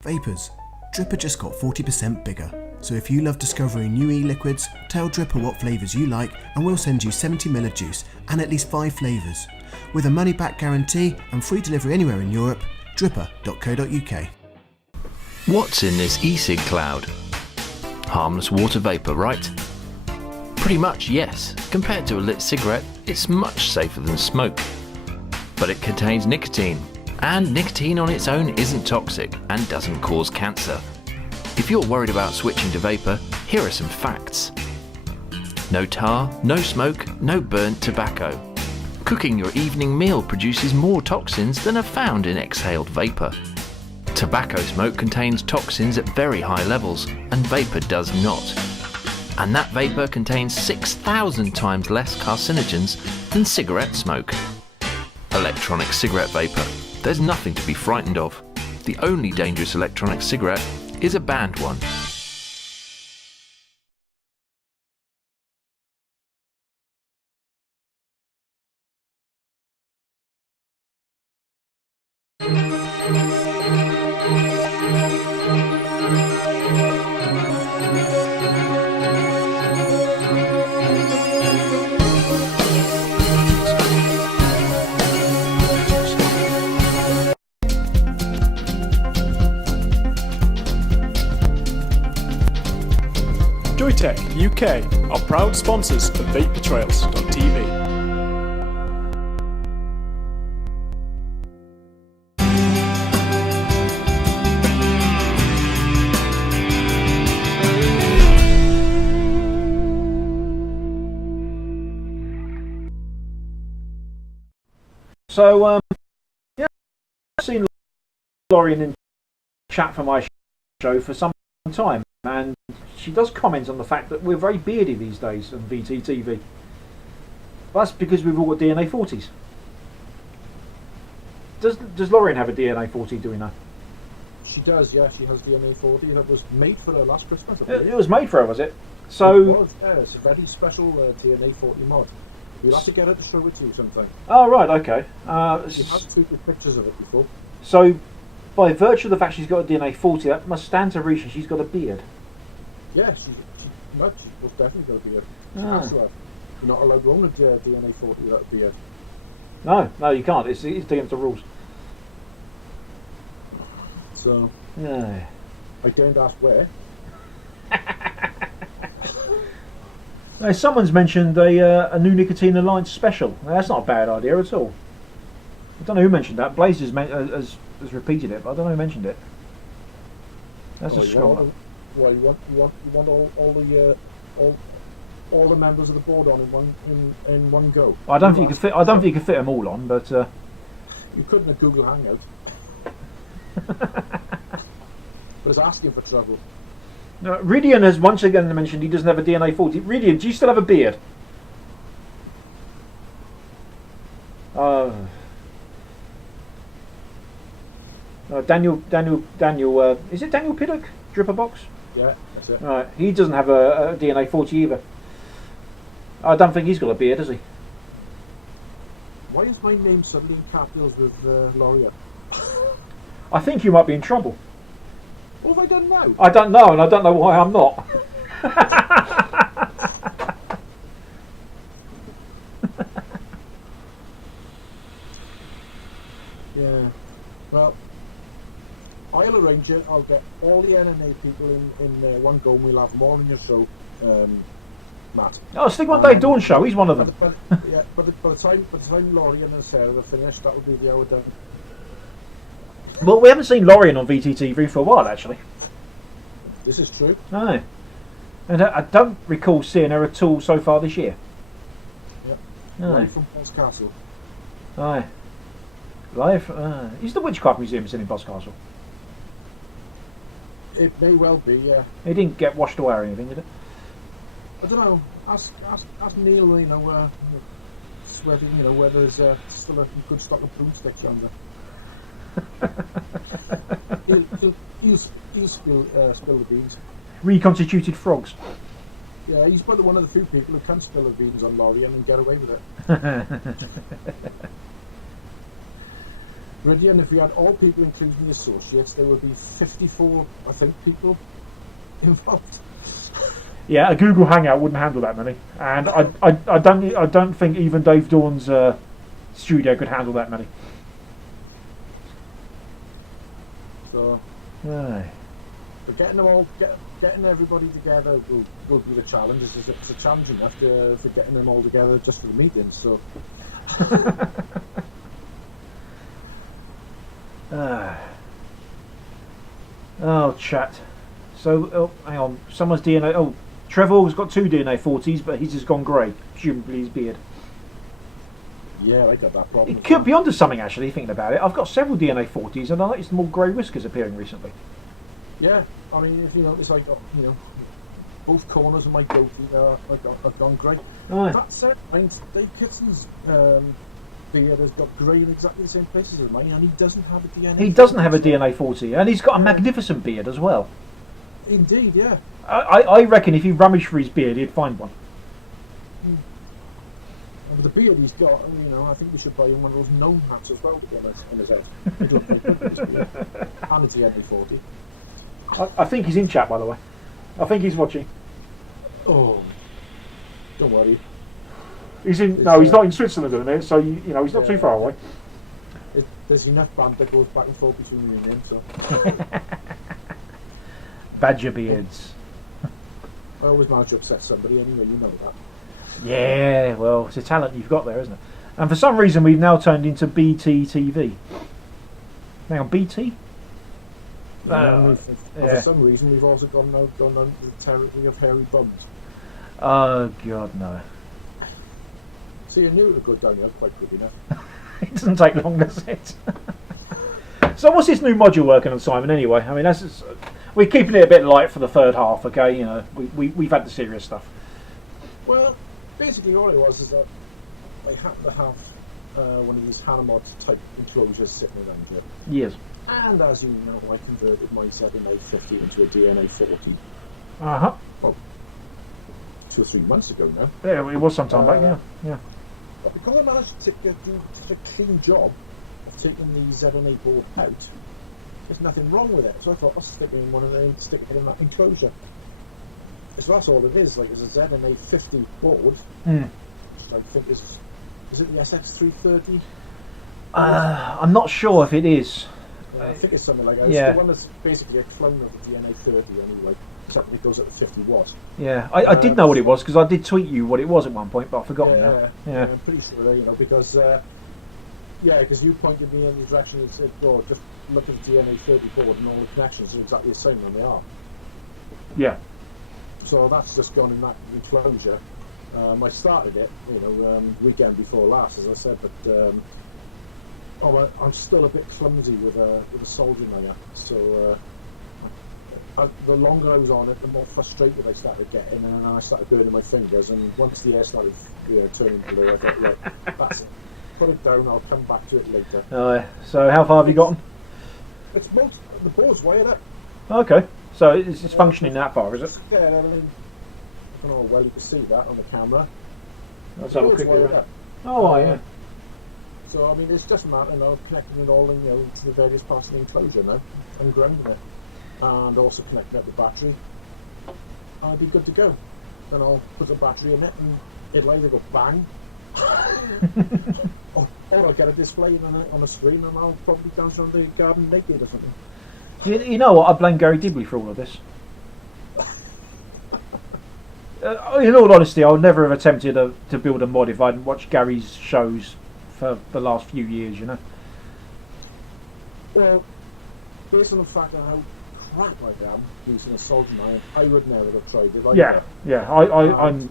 Vapors, Dripper just got 40% bigger. So if you love discovering new e-liquids, tell Dripper what flavours you like and we'll send you 70ml of juice and at least 5 flavours. With a money-back guarantee and free delivery anywhere in Europe, dripper.co.uk. What's in this e-cig cloud? Harmless water vapour, right? Pretty much, yes. Compared to a lit cigarette, it's much safer than smoke. But it contains nicotine, and nicotine on its own isn't toxic and doesn't cause cancer. If you're worried about switching to vapour, here are some facts. No tar, no smoke, no burnt tobacco. Cooking your evening meal produces more toxins than are found in exhaled vapour. Tobacco smoke contains toxins at very high levels, and vapour does not. And that vapour contains 6,000 times less carcinogens than cigarette smoke. Electronic cigarette vapour. There's nothing to be frightened of. The only dangerous electronic cigarette is a banned one. Joytech UK are proud sponsors of vapetrails.tv. So, yeah, I've seen Lorien in chat for my show for some time, and she does comment on the fact that we're very beardy these days on VTTV. That's because we've all got DNA 40s. Does Lorien have a DNA 40, do we know? She does, yeah. She has DNA 40, and it was made for her last Christmas. It was made for her, was it? So. It was, yeah, it's a very special DNA 40 mod. We'll have to get her to show it to you sometime. Oh, right, okay. She has tweeted pictures of it before. So, by virtue of the fact she's got a DNA 40, that must stand to reason she's got a beard. Yeah, she's most definitely got a beard. She has to have. You're not allowed to own a DNA 40 without a beard. No, you can't. It's against the rules. So, Yeah. I don't ask where. Now, someone's mentioned a new Nicotine Alliance special. Now, that's not a bad idea at all. I don't know who mentioned that. Blaze has repeated it, but I don't know who mentioned it. That's a scroll. Well, you want all the members of the board on in one go. I don't think you could fit. I don't think you could fit them all on, but you couldn't at Google Hangout. But it's asking for trouble. No, Ridian has once again mentioned he doesn't have a DNA 40. Ridian, do you still have a beard? Daniel, is it Daniel Piddock? Dripper Box? Yeah, that's it. Right, he doesn't have a DNA 40 either. I don't think he's got a beard, does he? Why is my name suddenly in capitals with L'Oreal? I think you might be in trouble. What have I done now? I don't know, and I don't know why I'm not. Yeah. Well, I'll arrange it. I'll get all the NNA people in one go, and we'll have them all in your show, Matt. Oh, stick on Dave Dawn's show. He's one of them. By the time Laurie and Sarah are finished, that will be the hour done. Well, we haven't seen Lorien on VTTV for a while, actually. This is true. No. And I don't recall seeing her at all so far this year. Yeah. No. Live from Boscastle. Aye. Live. Is the Witchcraft Museum still in Boscastle? It may well be, yeah. It didn't get washed away or anything, did it? I don't know. Ask Neil, whether there's still a good stock of broomsticks yonder. he'll spill the beans. Reconstituted frogs. Yeah, he's probably one of the few people who can spill the beans on Lorien and get away with it. Brilliant. If we had all people, including the associates, there would be 54, I think, people involved. Yeah, a Google Hangout wouldn't handle that many, and I don't think even Dave Dawn's studio could handle that many. So, Aye. but getting everybody together will be the challenge. It's a challenge enough for getting them all together just for the meetings. So. Oh, chat. So, hang on. Someone's DNA. Oh, Trevor's got 2 DNA 40s, but he's just gone grey, presumably his beard. Yeah, I got that problem. It could be onto something, actually, thinking about it. I've got several DNA 40s, and I noticed more grey whiskers appearing recently. Yeah, I mean, if you notice, I got, both corners of my goatee have gone grey. Aye. That said, Dave Kitson's beard has got grey in exactly the same places as mine, and he doesn't have a DNA. He doesn't have a DNA 40, and he's got a magnificent beard as well. Indeed, yeah. I reckon if you rummaged for his beard, he'd find one. And with the beard he's got, I think we should buy him one of those gnome hats as well to go on his head. He'd look very good with his beard. And a DNA 40. I think he's in chat, by the way. I think he's watching. Oh, don't worry. He's in. No, he's not in Switzerland at the minute, so he's not too far away. There's enough banter that goes back and forth between me and him, so. Badger beards. I always manage to upset somebody anyway, you know that. Yeah, well, it's a talent you've got there, isn't it? And for some reason, we've now turned into BT TV. Hang on, BT? For some reason, we've also gone on to the territory of hairy bums. Oh, God, no. So you knew it would go downhill quite quick enough. It doesn't take long, does it? So what's this new module working on, Simon, anyway? I mean, we're keeping it a bit light for the third half, okay? We've had the serious stuff. Well, basically all it was is that I happened to have one of these Hanamod type enclosures sitting around here. Yes. And as you know, I converted my DNA 50 into a DNA 40. Uh-huh. Well, 2 or 3 months ago now. Yeah, it was some time back, yeah. But because I managed to do such a clean job of taking the ZNA board out, there's nothing wrong with it. So I thought I'll stick it in one of them, stick it in that enclosure. So that's all it is. Like, it's a ZNA 50 board, which I think is it the SX330? I'm not sure if it is. I think it's something like that. Yeah. It's the one that's basically a clone of the DNA 30 anyway, except that it goes at 50 watts. Yeah, I did know what it was because I did tweet you what it was at one point, but I've forgotten now. Yeah, I'm pretty sure, because because you pointed me in the direction and said, "Oh, just look at the DNA 30 board and all the connections are exactly the same, and they are." Yeah. So that's just gone in that enclosure. I started it, weekend before last, as I said, but I'm still a bit clumsy with a soldering iron. So the longer I was on it, the more frustrated I started getting, and then I started burning my fingers. And once the air started turning blue, I thought, right, that's it. Put it down. I'll come back to it later. So how far have you gotten? It's the board's wired up. Okay, so it's functioning that far, is it? Yeah, I mean, I don't know how well you can see that on the camera. Let's The have a board's quick wired look. up. Oh, yeah. So I mean, it's just a matter of connecting it all in, to the various parts of the enclosure now, and grounding it, and also connecting up the battery. I'll be good to go. Then I'll put the battery in it, and it'll either go bang, or I'll get a display on a screen, and I'll probably dance around the garden naked or something. You know what? I blame Gary Dibley for all of this. In all honesty, I would never have attempted to build a mod if I hadn't watched Gary's shows for the last few years, Well, based on the fact of how crap I am using a soldering iron, I would never have tried it.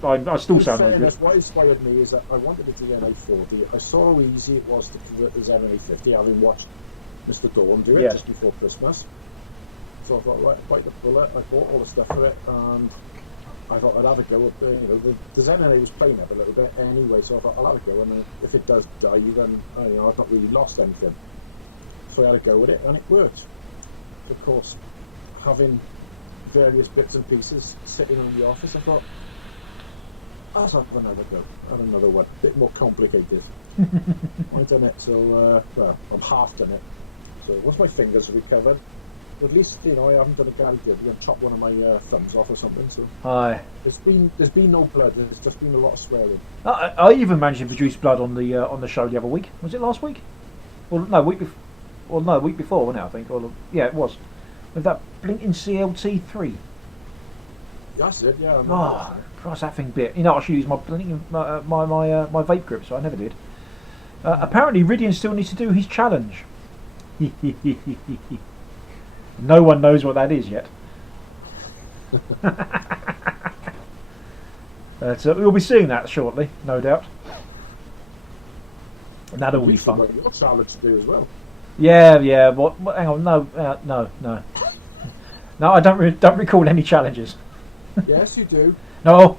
I still sound like this. What inspired me is that I wanted a DNA 40. I saw how easy it was to convert the ZNA 50, having watched Mr. Dawn do it just before Christmas. So I thought, right, bite the bullet. I bought all the stuff for it, and I thought I'd have a go at the ZNA was playing up a little bit anyway, so I thought I'll have a go, and if it does die, then I've not really lost anything. So I had a go with it, and it worked. Of course, having various bits and pieces sitting in the office, I thought, Let's have another go. Have another one. A bit more complicated. I've done it, so well, I'm half done it. So once my fingers are recovered, at least I haven't done a Gary Dibby and chopped one of my thumbs off or something. So Aye. there's been no blood. There's just been a lot of swearing. I even managed to produce blood on the show the other week. Was it last week? Well, no, week before. Well, no, week before, wasn't it? I think. Or, yeah, it was. With that blinking CLT3. That's it. Yeah. Oh, Christ, that thing bit. You know, I should use my blinking my vape grip, so I never did. Apparently, Ridian still needs to do his challenge. No one knows what that is yet. We'll be seeing that shortly, no doubt. And that'll be fun. Your challenge to do as well. Yeah. What? Hang on. No. No, I don't recall any challenges. Yes, you do. No.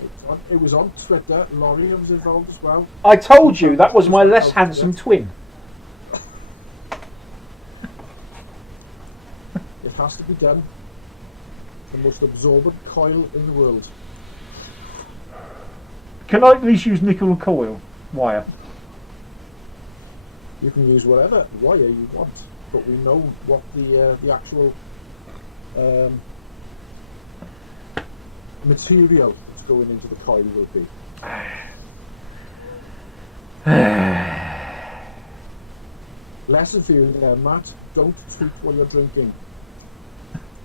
It was on Twitter. Laurie was involved as well. I told you that was my less handsome twin. It has to be done. The most absorbent coil in the world. Can I at least use nickel coil wire? You can use whatever wire you want, but we know what the actual material that's going into the coil will be. Lesson for you there, Matt. Don't tweet while you're drinking.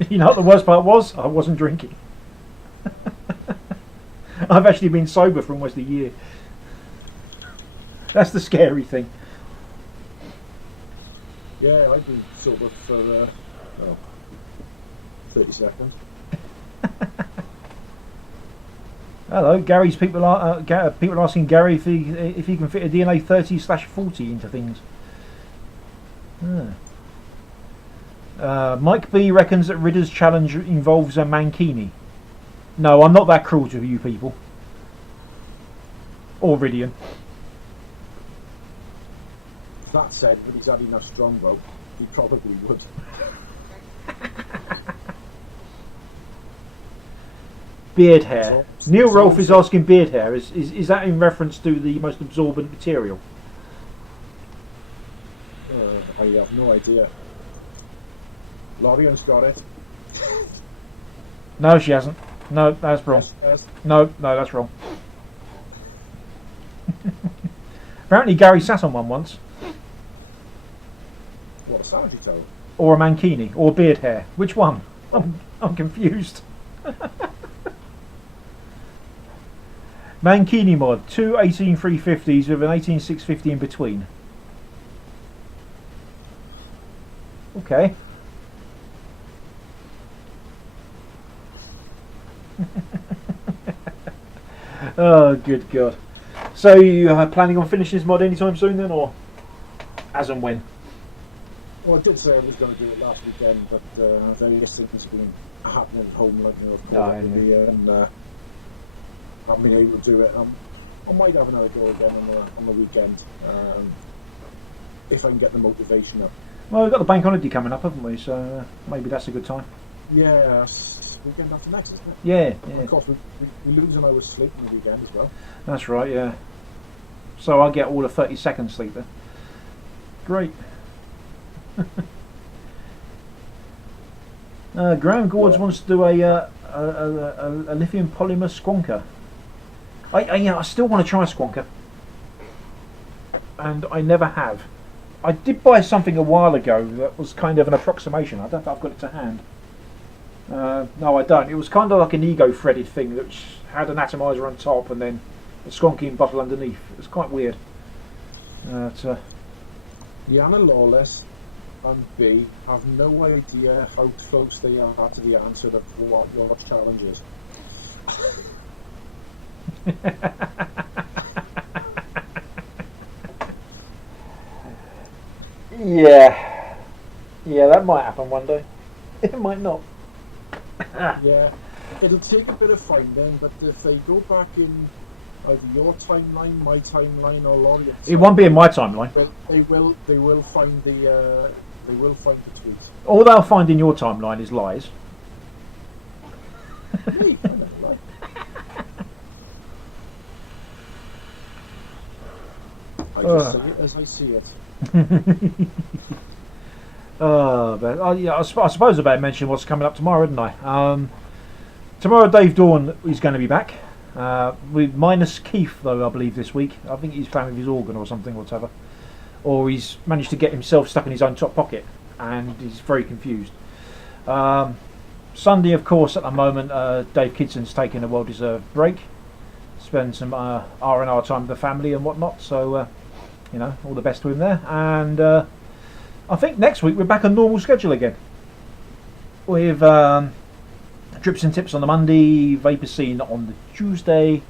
You know what the worst part was? I wasn't drinking. I've actually been sober for almost a year. That's the scary thing. Yeah, I've been sober for 30 seconds. Hello, Gary's people are people asking Gary if he can fit a DNA 30/40 into things. Mike B reckons that Ridder's challenge involves a mankini. No, I'm not that cruel to you people. Or Ridian. That said, if he's had enough strongbow, he probably would. Beard hair. Neil Rolfe is asking beard hair. Is that in reference to the most absorbent material? I have no idea. Lorian's got it. No, she hasn't. No, that's wrong. Yes. No, that's wrong. Apparently Gary sat on one once. What a sanity tale. Or a mankini. Or beard hair. Which one? I'm confused. Mankini mod. Two 18350s with an 18650 in between. Okay. Oh, good God. So you are planning on finishing this mod anytime soon then, or as and when? Well, I did say I was going to do it last weekend, but various things have been happening at home, like, of course, and I haven't been able to do it. I might have another go again on the weekend, if I can get the motivation up. Well, we've got the bank holiday coming up, haven't we? So maybe that's a good time. Yeah, weekend after next, isn't it? Yeah. Of course, we lose an hour's sleep on the weekend as well. That's right, yeah. So I'll get all of 30 seconds sleep then. Great. Graham Gords wants to do a lithium polymer squonker. I still want to try squonker, and I never have. I did buy something a while ago that was kind of an approximation. I don't think I've got it to hand. No, I don't. It was kind of like an ego-threaded thing that had an atomizer on top and then a squonking bottle underneath. It was quite weird. Yana Lawless and B have no idea how close they are to the answer of what your challenge is. Yeah, that might happen one day. It might not. Yeah, it'll take a bit of finding, but if they go back in either your timeline, my timeline, or Laureate's, It won't be in my timeline. They will find the tweet. All they'll find in your timeline is lies. I just say it as I see it. Yeah, I suppose I better mention what's coming up tomorrow, didn't I? Tomorrow, Dave Dawn is going to be back. With minus Keith, though, I believe, this week. I think he's playing with his organ or something, or whatever. Or he's managed to get himself stuck in his own top pocket, and he's very confused. Sunday, of course, at the moment, Dave Kidson's taking a well-deserved break. Spend some R&R time with the family and whatnot, so, all the best to him there. And I think next week we're back on normal schedule again. With Drips and Tips on the Monday, Vapor Scene on the Tuesday,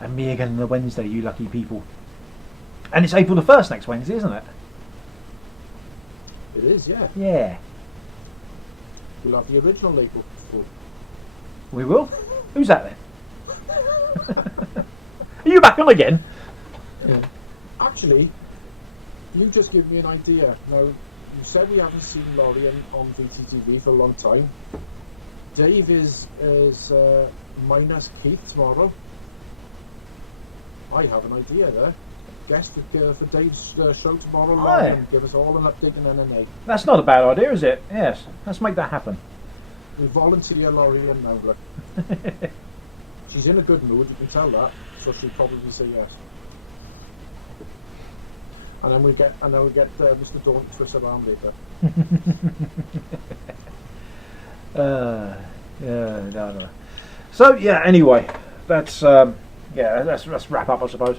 and me again on the Wednesday, you lucky people. And it's April the 1st next Wednesday, isn't it? It is, yeah. Yeah. We'll have the original April Fool. We will? Who's that then? Are you back on again? Yeah. Actually, you just give me an idea. Now, you said we haven't seen Laurie on VTTV for a long time. Dave is minus Keith tomorrow. I have an idea there. Guest for Dave's show tomorrow live and give us all an update on NNA. That's not a bad idea, is it? Yes, let's make that happen. We volunteer Laurie in now, look. She's in a good mood, you can tell that, so she'll probably say yes. And then we get Mr. Dawn to twist her arm later. No. So yeah, anyway, let's wrap up, I suppose.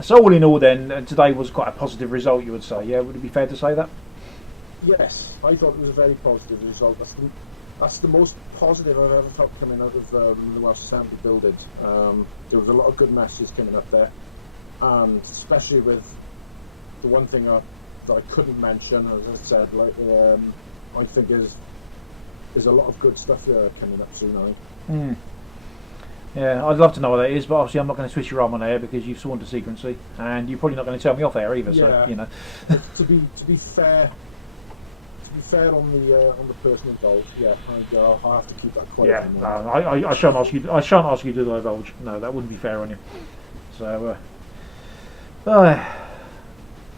So all in all, then, today was quite a positive result, you would say. Yeah, would it be fair to say that? Yes, I thought it was a very positive result. That's the most positive I've ever felt coming out of the Welsh Assembly buildings. There was a lot of good messages coming up there, and especially with the one thing that I couldn't mention, as I said, I think there's a lot of good stuff coming up soon, I think. Yeah, I'd love to know what that is, but obviously I'm not going to switch your arm on air because you've sworn to secrecy, and you're probably not going to tell me off air either. Yeah. So to be fair on the person involved, yeah, I'll have to keep that quiet. Yeah, no, I shan't ask you. I shan't ask you to divulge. No, that wouldn't be fair on you. So, yeah,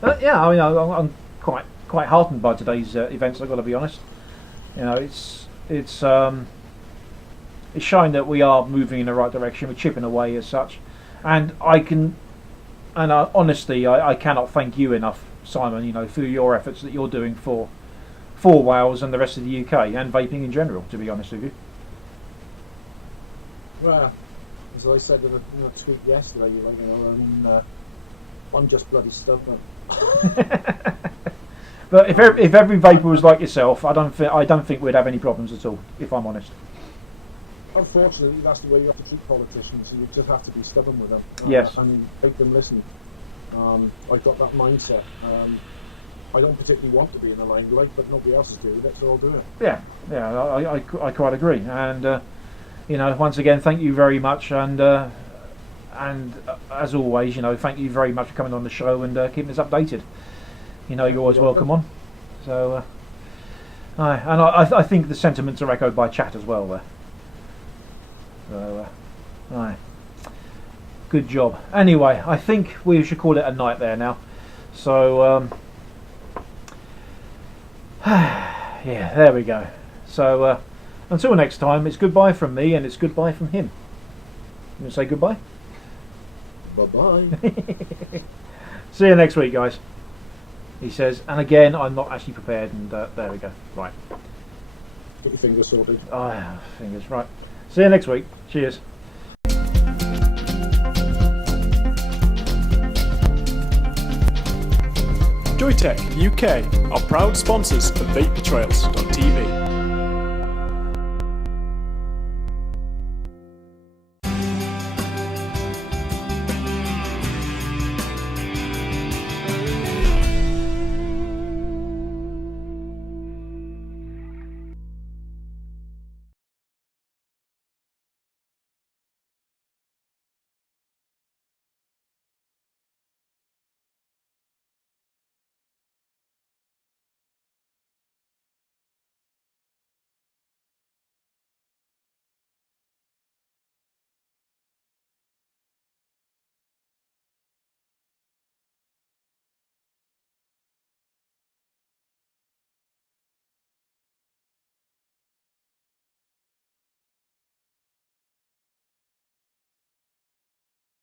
I mean, I'm quite heartened by today's events. I've got to be honest. It's showing that we are moving in the right direction. We're chipping away as such, and honestly, I cannot thank you enough, Simon. For your efforts that you're doing for Wales and the rest of the UK and vaping in general. To be honest with you. Well, as I said in a tweet yesterday, I'm just bloody stubborn. But if every vapor was like yourself, I don't think we'd have any problems at all. If I'm honest. Unfortunately, that's the way you have to treat politicians. You just have to be stubborn with them. Yes. And make them listen. I've got that mindset. I don't particularly want to be in the limelight, but nobody else is doing it, so I'll do it. Yeah, I quite agree. And once again, thank you very much. And as always, thank you very much for coming on the show and keeping us updated. You're always welcome on. So, and I think the sentiments are echoed by chat as well there. So, good job. Anyway, I think we should call it a night there now. So, yeah, there we go. So, until next time, it's goodbye from me and it's goodbye from him. You want to say goodbye? Bye-bye. See you next week, guys. He says, and again, I'm not actually prepared, and there we go. Right. Get your fingers sorted. Oh, yeah, fingers. Right. See you next week. Cheers. Joytech UK are proud sponsors of vapetrails.tv.